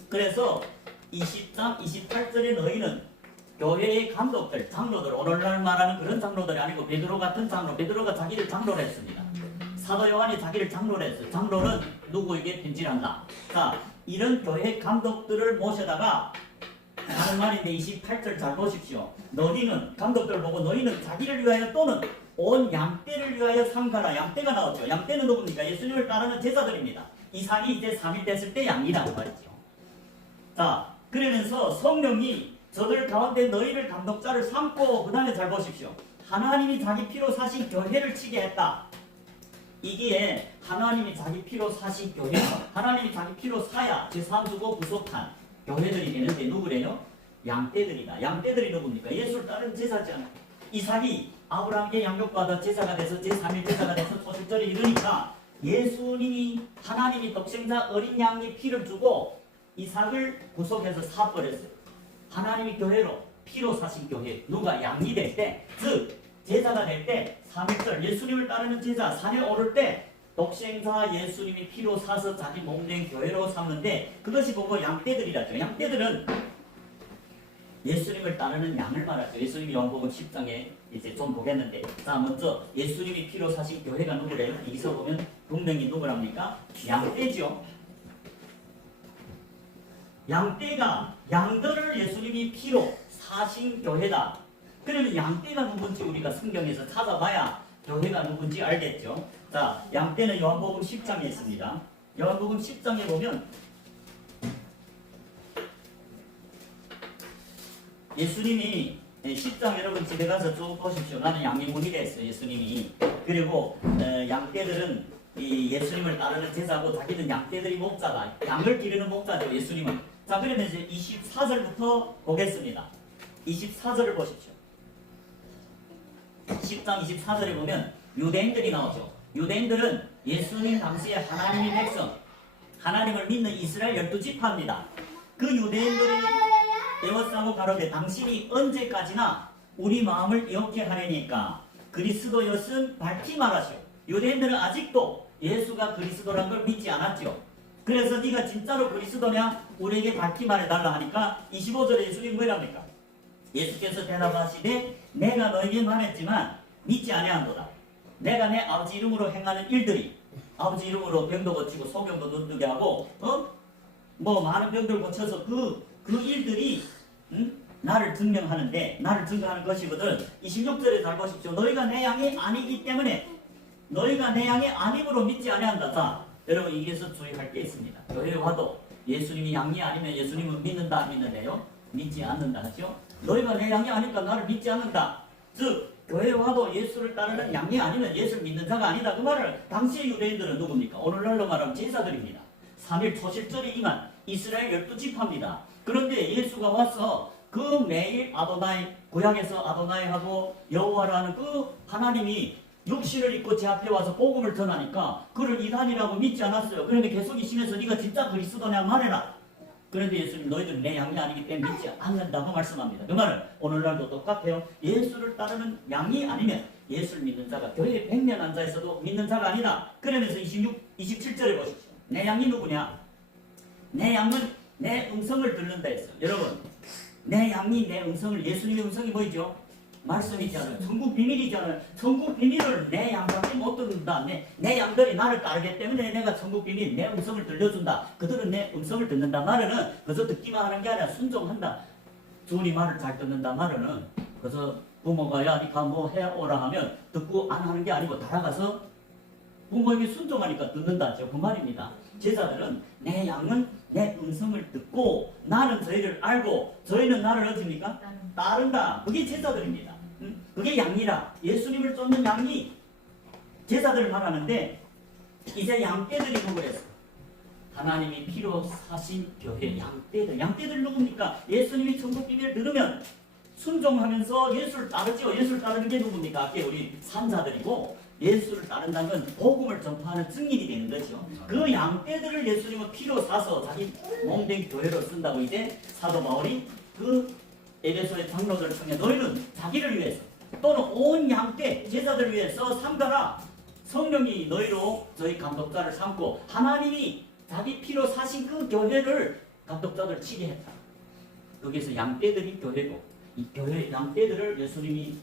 그래서 20장 28절에 너희는 교회의 감독들, 장로들, 오늘날 말하는 그런 장로들이 아니고 베드로 같은 장로, 베드로가 자기를 장로로 했습니다. 사도 요한이 자기를 장로로 했어요. 장로는 누구에게 편지를 한다. 자, 이런 교회 감독들을 모셔다가 하는 말인데 28절 잘 보십시오. 너희는 감독들 보고 너희는 자기를 위하여 또는 온 양떼를 위하여 상가라. 양떼가 나왔죠. 양떼는 누굽니까? 예수님을 따르는 제자들입니다. 이 산이 이제 3일 됐을 때 양이라고 말이죠. 자, 그러면서 성령이 저들 가운데 너희를 감독자를 삼고, 그 다음에 잘 보십시오. 하나님이 자기 피로 사신 교회를 치게 했다. 이게 하나님이 자기 피로 사신 교회, 하나님이 자기 피로 사야 죄사함 주고 구속한 교회들이 되는데 누구래요? 양떼들이다. 양떼들이 누굽니까? 예수를 따르는 제사잖아요. 이삭이 아브라함에게 양육받아 제사가 돼서 제3일 제사가 돼서 초실절에 이르니까 예수님이 하나님이 독생자 어린 양의 피를 주고 이삭을 구속해서 사버렸어요. 하나님이 교회로 피로 사신 교회, 누가 양이 될 때, 즉 제자가 될 때 3일절 예수님을 따르는 제자 산에 오를 때 독생자 예수님이 피로 사서 자기 몸된 교회로 삼는데 그것이 보고 양떼들이라죠. 양떼들은 예수님을 따르는 양을 말하죠. 예수님이 요한복음 10장에 이제 좀 보겠는데, 자, 먼저 예수님이 피로 사신 교회가 누구래요? 여기서 보면 분명히 누구랍니까? 양떼죠. 양떼가 양들을 예수님이 피로 사신 교회다. 그러면 양떼가 누군지 우리가 성경에서 찾아봐야 교회가 누군지 알겠죠. 자, 양떼는 요한복음 10장에 있습니다. 요한복음 10장에 보면 예수님이 10장 여러분 집에 가서 쭉 보십시오. 나는 양의 문이 됐어요. 예수님이. 그리고 양떼들은 이 예수님을 따르는 제자고 자기는 양떼들이 목자다. 양을 기르는 목자죠. 예수님은. 자, 그러면 이제 24절부터 보겠습니다. 24절을 보십시오. 10장 24절에 보면 유대인들이 나오죠. 유대인들은 예수님 당시에 하나님의 백성, 하나님을 믿는 이스라엘 12지파입니다. 그 유대인들이 에워싸고 가로되 당신이 언제까지나 우리 마음을 이렇게 하려니까 그리스도였음 밝히 말하시오. 유대인들은 아직도 예수가 그리스도란 걸 믿지 않았죠. 그래서 네가 진짜로 그리스도냐 우리에게 밝히 말해달라 하니까 25절에 예수님 뭐랍니까? 예수께서 대답하시되 내가 너에게 말했지만 믿지 아니한도다. 내가 내 아버지 이름으로 행하는 일들이, 아버지 이름으로 병도 고치고 소경도 눈뜨게 하고 뭐 많은 병들 고쳐서 그 일들이 나를 증명하는데, 나를 증거하는 것이거든. 26절에 잘 보십시오. 너희가 내 양이 아니기 때문에 너희가 내 양이 아님으로 믿지 아니한다. 자, 여러분 여기에서 주의할 게 있습니다. 교회에 와도 예수님이 양이 아니면 예수님은 믿는다 안 믿는데요? 믿지 않는다 하죠. 너희가 내 양이 아니니까 나를 믿지 않는다. 즉 교회에 와도 예수를 따르는 양이 아니면 예수를 믿는 자가 아니다. 그 말을 당시의 유대인들은 누굽니까? 오늘날로 말하면 제사들입니다. 3일 초실절에 임한 이스라엘 12지파입니다. 그런데 예수가 와서 그 매일 아도나이, 구약에서 아도나이하고 여호와라는 그 하나님이 육신을 입고 제 앞에 와서 복음을 전하니까 그를 이단이라고 믿지 않았어요. 그런데 계속 이심에서 네가 진짜 그리스도냐 말해라. 그런데 예수님 너희들은 내 양이 아니기 때문에 믿지 않는다고 말씀합니다. 그 말은 오늘날도 똑같아요. 예수를 따르는 양이 아니면 예수를 믿는 자가 교회에 100명 앉아 있어도 믿는 자가 아니다. 그러면서 27절에 보십시오. 내 양이 누구냐? 내 양은 내 음성을 듣는다 했어요. 여러분, 내 양이 내 음성을, 예수님의 음성이 뭐죠? 말씀이잖아요. 천국 비밀이잖아요. 천국 비밀을 내 양밖에 못 듣는다. 내 양들이 나를 따르기 때문에 내가 천국 비밀, 내 음성을 들려준다. 그들은 내 음성을 듣는다. 말은 그저 듣기만 하는 게 아니라 순종한다. 주니 말을 잘 듣는다 말은 그래서 부모가 야 니가 뭐 해오라 하면 듣고 안 하는 게 아니고 따라가서 부모에게 순종하니까 듣는다죠. 그 말입니다. 제자들은 내 양은 내 음성을 듣고 나는 저희를 알고 저희는 나를 어떻습니까? 따른다. 그게 제자들입니다. 그게 양이라. 예수님을 쫓는 양이 제자들을 말하는데 이제 양떼들이 누구 했어? 하나님이 피로 사신 교회 양떼들. 양떼들 누굽니까? 예수님이 천국 비밀을 들으면 순종하면서 예수를 따르죠. 예수를 따르는 게 누굽니까? 아까 우리 산자들이고 예수를 따른다는 건 복음을 전파하는 증인이 되는 거죠. 그 양떼들을 예수님은 피로 사서 자기 몸된 교회로 쓴다고 이제 사도 바울이 그 에베소의 장로들을 통해 너희는 자기를 위해서 또는 온 양떼 제자들을 위해서 삼가라. 성령이 너희로 저희 감독자를 삼고 하나님이 자기 피로 사신 그 교회를 감독자들 치게 했다. 거기서 양떼들이 교회고 이 교회 양떼들을 예수님이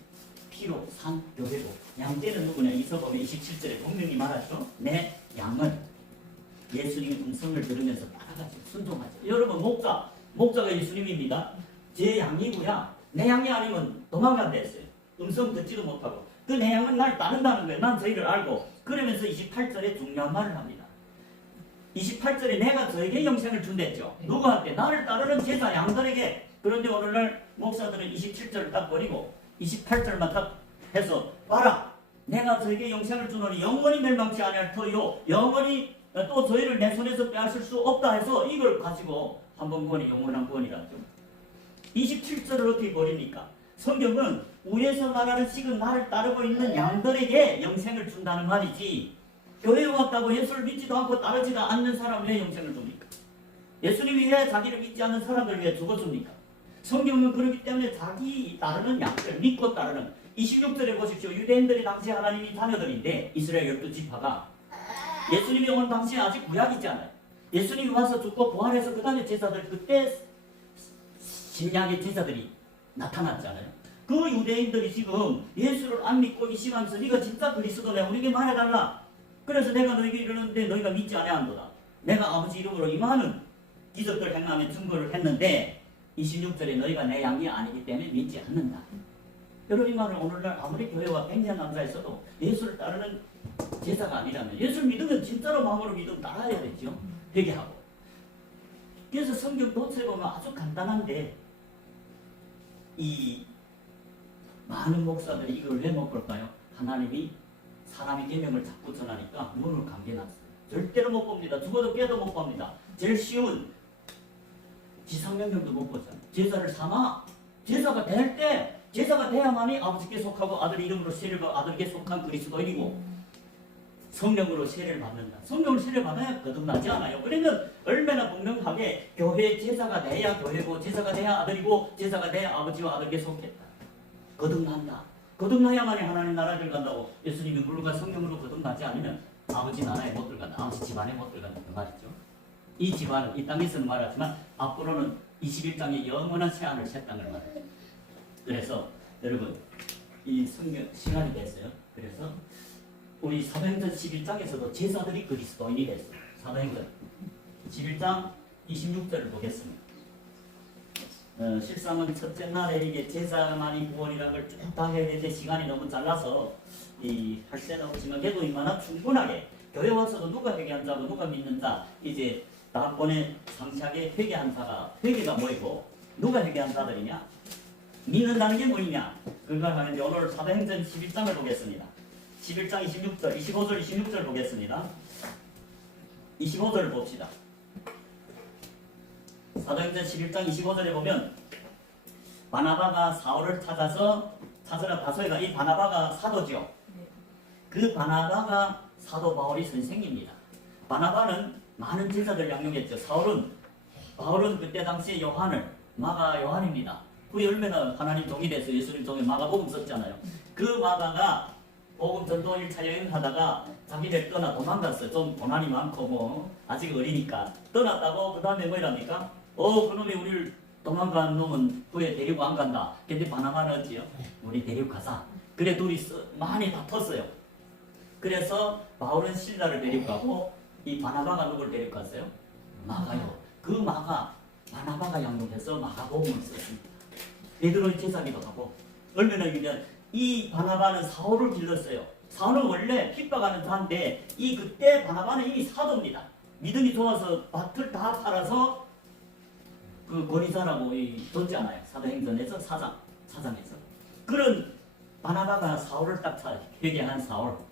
피로 산 교회고 양떼는 누구냐? 이서범의 27절에 분명히 말하죠. 내 양은 예수님의 음성을 들으면서 따라가죠. 순종하죠. 여러분 목자가 예수님입니다. 제 양이고야 내 양이 아니면 도망간다 했어요. 음성 듣지도 못하고 그 내 양은 날 따른다는 거예요. 난 저희를 알고. 그러면서 28절에 중요한 말을 합니다. 28절에 내가 저에게 영생을 준댔죠. 누구한테? 나를 따르는 제자 양들에게. 그런데 오늘날 목사들은 27절을 딱 버리고 28절만 딱 해서 봐라. 내가 저에게 영생을 주노니 영원히 멸망치 아니할 터이요 영원히 또 저희를 내 손에서 빼앗을 수 없다 해서 이걸 가지고 한번 구원이 영원한 구원이라죠. 27절을 어떻게 버립니까? 성경은 위에서 말하는 지금 나를 따르고 있는 양들에게 영생을 준다는 말이지 교회에 왔다고 예수를 믿지도 않고 따르지도 않는 사람을 왜 영생을 줍니까? 예수님이 왜 자기를 믿지 않는 사람들을 위해 죽어줍니까? 성경은 그렇기 때문에 자기 따르는 양들 믿고 따르는 26절에 보십시오. 유대인들이 당시 하나님이 자녀들인데 이스라엘 12지파가 예수님이 온 당시에 아직 구약이잖아요. 예수님이 와서 죽고 부활해서 그 다음에 제자들 그때 신약의 제자들이 나타났잖아요. 그 유대인들이 지금 예수를 안 믿고 의심하면서 네가 진짜 그리스도네 우리에게 말해달라. 그래서 내가 너에게 이르는데 너희가 믿지 아니한도다. 내가 아버지 이름으로 이 많은 기적들 행하며 증거를 했는데 26절에 너희가 내 양이 아니기 때문에 믿지 않는다. 여러분 이 말은 오늘날 아무리 교회와 100년 남자에서도 예수를 따르는 제자가 아니라면 예수를 믿으면 진짜로 마음으로 믿으면 따라야 되죠. 회개하고. 그래서 성경 도처에 보면 아주 간단한데 이 많은 목사들이 이걸 왜 못 볼까요? 하나님이 사람의 계명을 자꾸 전하니까 눈을 감겨놨어요. 절대로 못 봅니다. 죽어도 깨도 못 봅니다. 제일 쉬운 지상명령도 못 보잖아요. 제자를 삼아 제자가 될 때 제자가 돼야만이 아버지께 속하고 아들 이름으로 세례를 받고 아들에게 속한 그리스도인이고 성령으로 세례를 받는다. 성령을 세례를 받아야 거듭나지 않아요. 그러면 얼마나 분명하게 교회의 제자가 돼야 교회고 제자가 돼야 아들이고 제자가 돼야 아버지와 아들에게 속했다. 거듭난다. 거듭나야만이 하나님 나라에 들어간다고 예수님이 물과 성령으로 거듭나지 않으면 아버지 나라에 못 들어간다. 아버지 집안에 못 들어간다. 그 말이죠. 이 집안은 이 땅에서는 말하지만 앞으로는 21장에 영원한 새하늘 새 땅을 말해요. 그래서 여러분 이 성경 시간이 됐어요. 그래서 우리 사도행전 11장에서도 제자들이 그리스도인이 됐어요. 사도행전 11장 26절을 보겠습니다. 실상은 첫째 날에 이게 제자만이 구원이라는 걸 쭉 다 해야 되는데 시간이 너무 잘라서 할 새는 없지만 그래도 이만한 충분하게 교회 와서도 누가 회개한 자고 누가 믿는 자 이제 다음번에 상세하게 회개한 자가 회개가 뭐이고 누가 회개한 자들이냐 믿는다는 게 뭐냐 그걸 하는데 오늘 사도행전 11장을 보겠습니다. 11장 26절 25절 26절 보겠습니다. 25절을 봅시다. 사도행전 11장 25절에 보면 바나바가 사울을 찾으러 다소에가 이 바나바가 사도죠. 그 바나바가 사도 바울이 선생입니다. 바나바는 많은 제자들 양육했죠. 바울은 그때 당시에 마가 요한입니다. 그게 얼마나 하나님 종이 돼서 예수님 종에 마가복음 썼잖아요. 그 마가가 복음 전도 1차 여행하다가 자기들 떠나 도망갔어요. 좀 고난이 많고 아직 어리니까 떠났다고 그 다음에 뭐랍니까? 그놈이 우리를 도망간 놈은 후에 데리고 안 간다. 근데 바나바는 어찌요? 우리 데리고 가자. 그래 둘이 많이 다퉜어요. 그래서 바울은 실라를 데리고 가고 이 바나바가 누굴 데리고 갔어요? 마가요. 그 바나바가 양육해서 마가복음을 썼습니다. 베드로의 제자기도 하고 얼마나 유리한 이 바나바는 사울을 길렀어요. 사울은 원래 핍박하는 자인데 이 그때 바나바는 이미 사도입니다. 믿음이 좋아서 밭을 다 팔아서 그 고리사라고 줬잖아요. 사도행전에서 사장에서 그런 바나바가 사울을 딱 회개한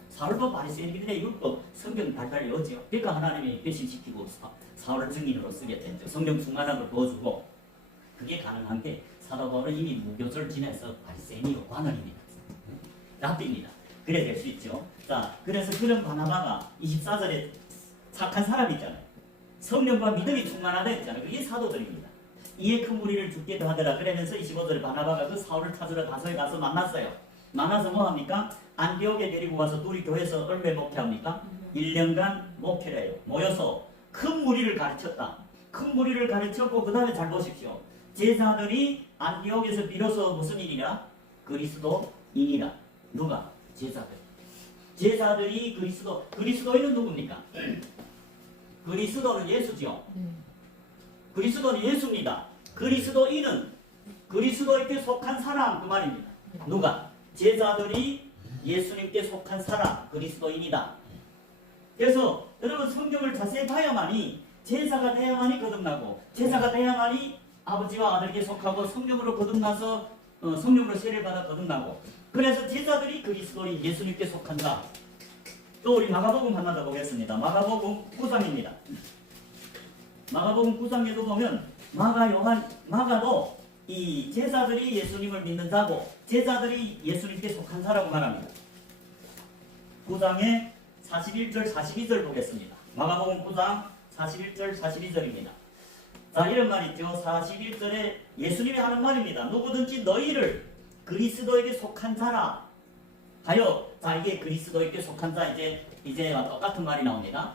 사울도 바리새인들의 율법 성경 달달 외웠지요. 그러니까 하나님이 배신시키고 사울을 증인으로 쓰게 됐죠. 성령 충만함을 부어주고 그게 가능한 게 사도 바울은 이미 무교절 지내서 바리새인이고 관원입니다. 랍비입니다. 그래 될 수 있죠. 자, 그래서 그런 바나바가 24절에 착한 사람이잖아요. 성령과 믿음이 충만하다 했잖아요. 그게 사도들입니다. 이에 큰 무리를 죽게도 하더라. 그러면서 25절에 바나바가 그 사울을 찾으러 다소에 가서 만났어요. 만나서 뭐 합니까? 안디옥에 데리고 와서 둘이 교회에서 얼마 목회합니까? 1년간 목회를 해요. 모여서 큰 무리를 가르쳤다. 큰 무리를 가르쳤고 그 다음에 잘 보십시오. 제자들이 안디옥에서 비로소 무슨 일이냐? 그리스도인이라. 누가? 제자들. 제자들이 그리스도인은 누굽니까? 그리스도는 예수죠. 그리스도는 예수입니다. 그리스도인은 그리스도에게 속한 사람 그 말입니다. 누가? 제자들이 예수님께 속한 사람 그리스도인이다. 그래서 여러분 성경을 자세히 봐야만이 제자가 돼야만이 거듭나고 제자가 돼야만이 아버지와 아들에게 속하고 성령으로 거듭나서 성령으로 세례를 받아 거듭나고 그래서 제자들이 그리스도인 예수님께 속한 자. 또 우리 마가복음 하나 더 보겠습니다. 마가복음 9장입니다. 마가복음 9장에도 보면 마가도 이 제자들이 예수님을 믿는 자고 제자들이 예수님께 속한 자라고 말합니다. 9장의 41절 42절 보겠습니다. 마가복음 9장 41절 42절입니다. 자, 이런 말 있죠. 41절에 예수님이 하는 말입니다. 누구든지 너희를 그리스도에게 속한 자라 하여. 자, 이게 그리스도에게 속한 자 이제 똑같은 말이 나옵니다.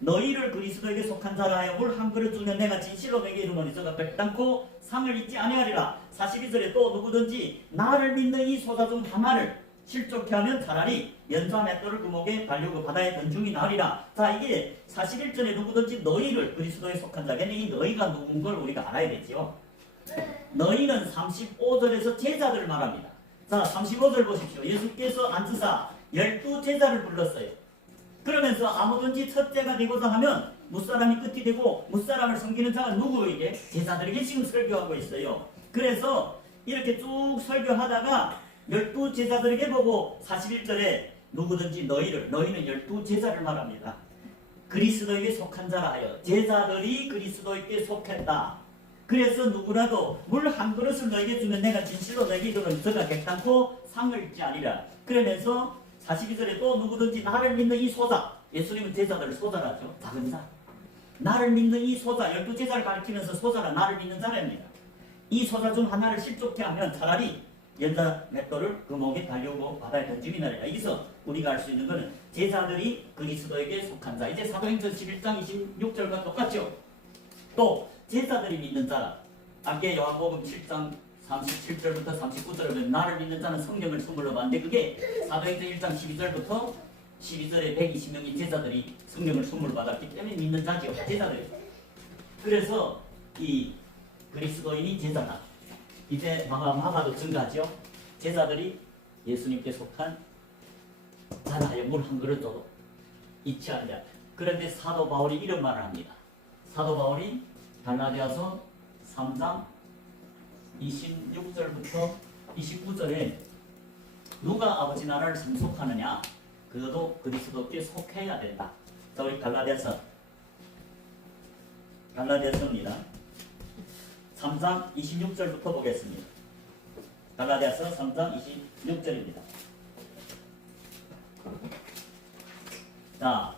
너희를 그리스도에게 속한 자라 하여 물 한 그릇 주면 내가 진실로 내게 이르노니 저가 백당코 상을 잊지 아니하리라. 42절에 또 누구든지 나를 믿는 이 소자 중 하나를 실족케 하면 차라리 연자 맷돌을 그 목에 달리고 바다에 던중이 나으리라. 자, 이게 41절에 누구든지 너희를 그리스도에 속한 자에게는 이 너희가 누군 걸 우리가 알아야 되지요. 너희는 35절에서 제자들을 말합니다. 자, 35절 보십시오. 예수께서 앉으사 12제자를 불렀어요. 그러면서 아무든지 첫째가 되고자 하면 무사람이 끝이 되고 무사람을 섬기는 자가 누구에게? 제자들에게 지금 설교하고 있어요. 그래서 이렇게 쭉 설교하다가 12제자들에게 보고 41절에 누구든지 너희는 12제자를 말합니다. 그리스도에게 속한 자라 하여. 제자들이 그리스도에게 속했다. 그래서 누구라도 물 한 그릇을 너에게 주면 내가 진실로 너에게 이르노니 저가 객단코 상을 잊지 아니라. 그러면서 42절에 또 누구든지 나를 믿는 이 소자. 예수님은 제자들을 소자라죠. 작은 자. 나를 믿는 이 소자. 12제자를 가리키면서 소자라 나를 믿는 자랍니다. 이 소자 중 하나를 실족케 하면 차라리 연자 맷돌을 그 목에 달려오고 바다에 던짐이 나리라. 여기서 우리가 알 수 있는 것은 제자들이 그리스도에게 속한 자. 이제 사도행전 11장 26절과 똑같죠. 또 제자들이 믿는 자라. 아까 요한복음 7장 37절부터 39절에 보면 나를 믿는 자는 성령을 선물로 받는데 그게 사도행전 1장 12절부터 12절에 120명의 제자들이 성령을 선물로 받았기 때문에 믿는 자죠. 제자들. 그래서 이 그리스도인이 제자다. 이제 마가도 증가하죠. 제자들이 예수님께 속한 자라여 물 한 그릇 줘도 잊지 않냐. 그런데 사도 바울이 이런 말을 합니다. 사도 바울이 갈라디아서 3장 26절부터 29절에 누가 아버지 나라를 상속하느냐 그도 그리스도께 속해야 된다. 자, 우리 갈라디아서입니다. 3장 26절부터 보겠습니다. 갈라디아서 3장 26절입니다. 자,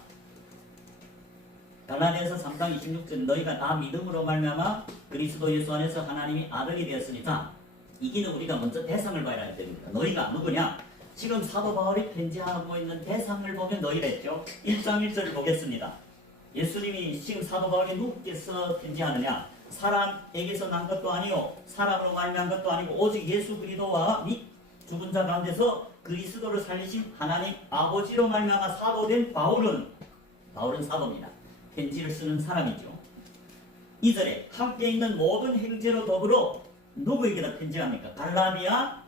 갈라디아서 3장 26절 너희가 다 믿음으로 말미암아 그리스도 예수 안에서 하나님이 아들이 되었으니. 자, 이기는 우리가 먼저 대상을 봐야 됩니다. 너희가 누구냐? 지금 사도 바울이 편지하고 있는 대상을 보면 너희랬죠. 1장 1절을 보겠습니다. 예수님이 지금 사도 바울이 누구께서 편지하느냐? 사람에게서 난 것도 아니요 사람으로 말미암은 것도 아니고 오직 예수 그리스도와 및 죽은 자 가운데서 그리스도를 살리신 하나님 아버지로 말미암아 사도된 바울은 사도입니다. 편지를 쓰는 사람이죠. 2절에 함께 있는 모든 형제로 더불어 누구에게다 편지합니까? 갈라디아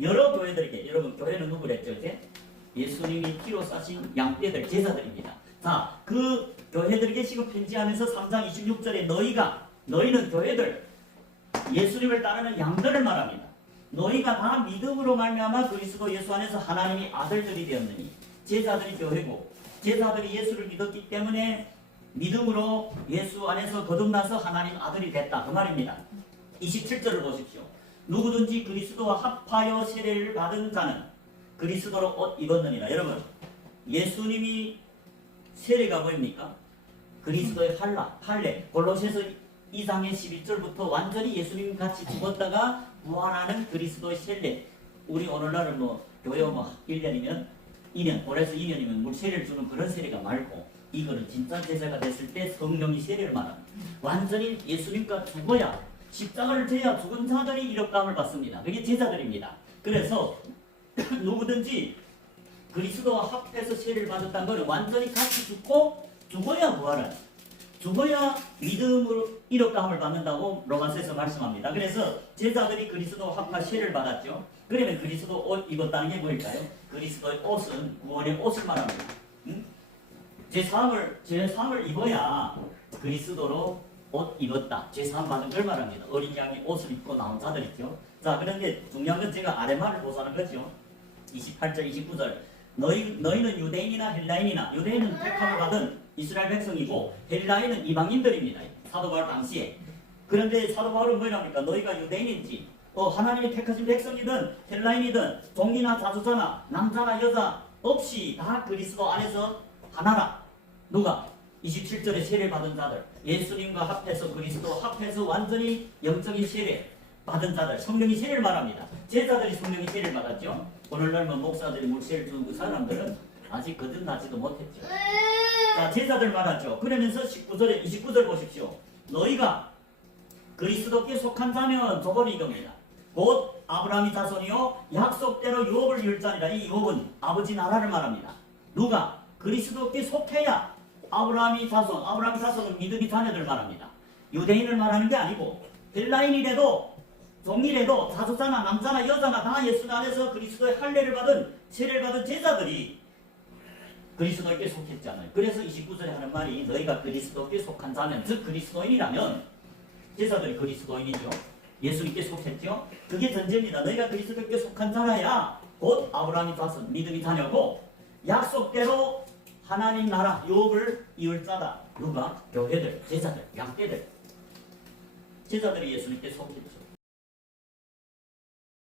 여러 교회들에게. 여러분 교회는 누구랬죠? 이제 예수님이 피로 싸신 양떼들 제자들입니다. 자, 그 교회들에게 지금 편지하면서 3장 26절에 너희는 교회들 예수님을 따르는 양들을 말합니다. 너희가 다 믿음으로 말미암아 그리스도 예수 안에서 하나님이 아들들이 되었느니. 제자들이 교회고 제자들이 예수를 믿었기 때문에 믿음으로 예수 안에서 거듭나서 하나님 아들이 됐다 그 말입니다. 27절을 보십시오. 누구든지 그리스도와 합하여 세례를 받은 자는 그리스도로 옷 입었느니라. 여러분 예수님이 세례가 뭐입니까? 그리스도의 할례. 골로새서 2장의 11절부터 완전히 예수님 같이 죽었다가 부활하는 그리스도의 세례. 우리 오늘날은 뭐 교회 1년이면 2년, 올해서 2년이면 물 세례를 주는 그런 세례가 말고, 이거는 진짜 제자가 됐을 때 성령이 세례를 말합니다. 완전히 예수님과 죽어야, 십자가를 져야 죽은 자들이 이력감을 받습니다. 그게 제자들입니다. 그래서 누구든지 그리스도와 합해서 세례를 받았다는 것은 완전히 같이 죽고 죽어야 부활하는, 죽어야 믿음으로 이력감을 받는다고 로마서에서 말씀합니다. 그래서 제자들이 그리스도와 합한 세례를 받았죠. 그러면 그리스도 옷 입었다는 게 뭘까요? 그리스도의 옷은 구원의 옷을 말합니다. 제3을 입어야 그리스도로 옷 입었다. 제3 받은 걸 말합니다. 어린 양이 옷을 입고 나온 자들이죠. 자, 그런데 중요한 건 제가 아래말을 보자는 거죠. 28절, 29절. 너희는 유대인이나 헬라인이나, 유대인은 택함을 받은 이스라엘 백성이고 헬라인은 이방인들입니다. 사도 바울 당시에. 그런데 사도 바울은 뭐랍니까? 너희가 유대인인지 하나님의 택하신 백성이든 헬라인이든 종이나 자주자나 남자나 여자 없이 다 그리스도 안에서 하나라. 누가? 27절에 세례를 받은 자들, 예수님과 합해서 그리스도 합해서 완전히 영적인 세례 받은 자들, 성령이 세례를 말합니다. 제자들이 성령이 세례를 받았죠. 오늘날 목사들이 물세를 주는 그 사람들은 아직 거듭나지도 못했죠. 자, 제자들 말하죠. 그러면서 29절 보십시오. 너희가 그리스도께 속한 자면 저번이 이겁니다. 곧 아브라함이 자손이요 약속대로 유업을 이을 자니라. 이 유업은 아버지 나라를 말합니다. 누가? 그리스도께 속해야 아브라함이 자손은 믿음이 자녀들 말합니다. 유대인을 말하는 게 아니고 헬라인이라도 종이라도 자주자나 남자나 여자나 다 예수 안에서 그리스도의 할례를 받은 세례를 받은 제자들이 그리스도께 속했잖아요. 그래서 29절에 하는 말이 너희가 그리스도께 속한 자면, 즉 그리스도인이라면, 제자들이 그리스도인이죠. 예수님께 속했죠. 그게 전제입니다. 너희가 그리스도께 속한 자라야 곧 아브라함이 자손, 믿음이 자녀고 약속대로 하나님 나라 유업을 이을 자다. 누가? 교회들, 제자들, 양떼들. 제자들이 예수님께 속했죠.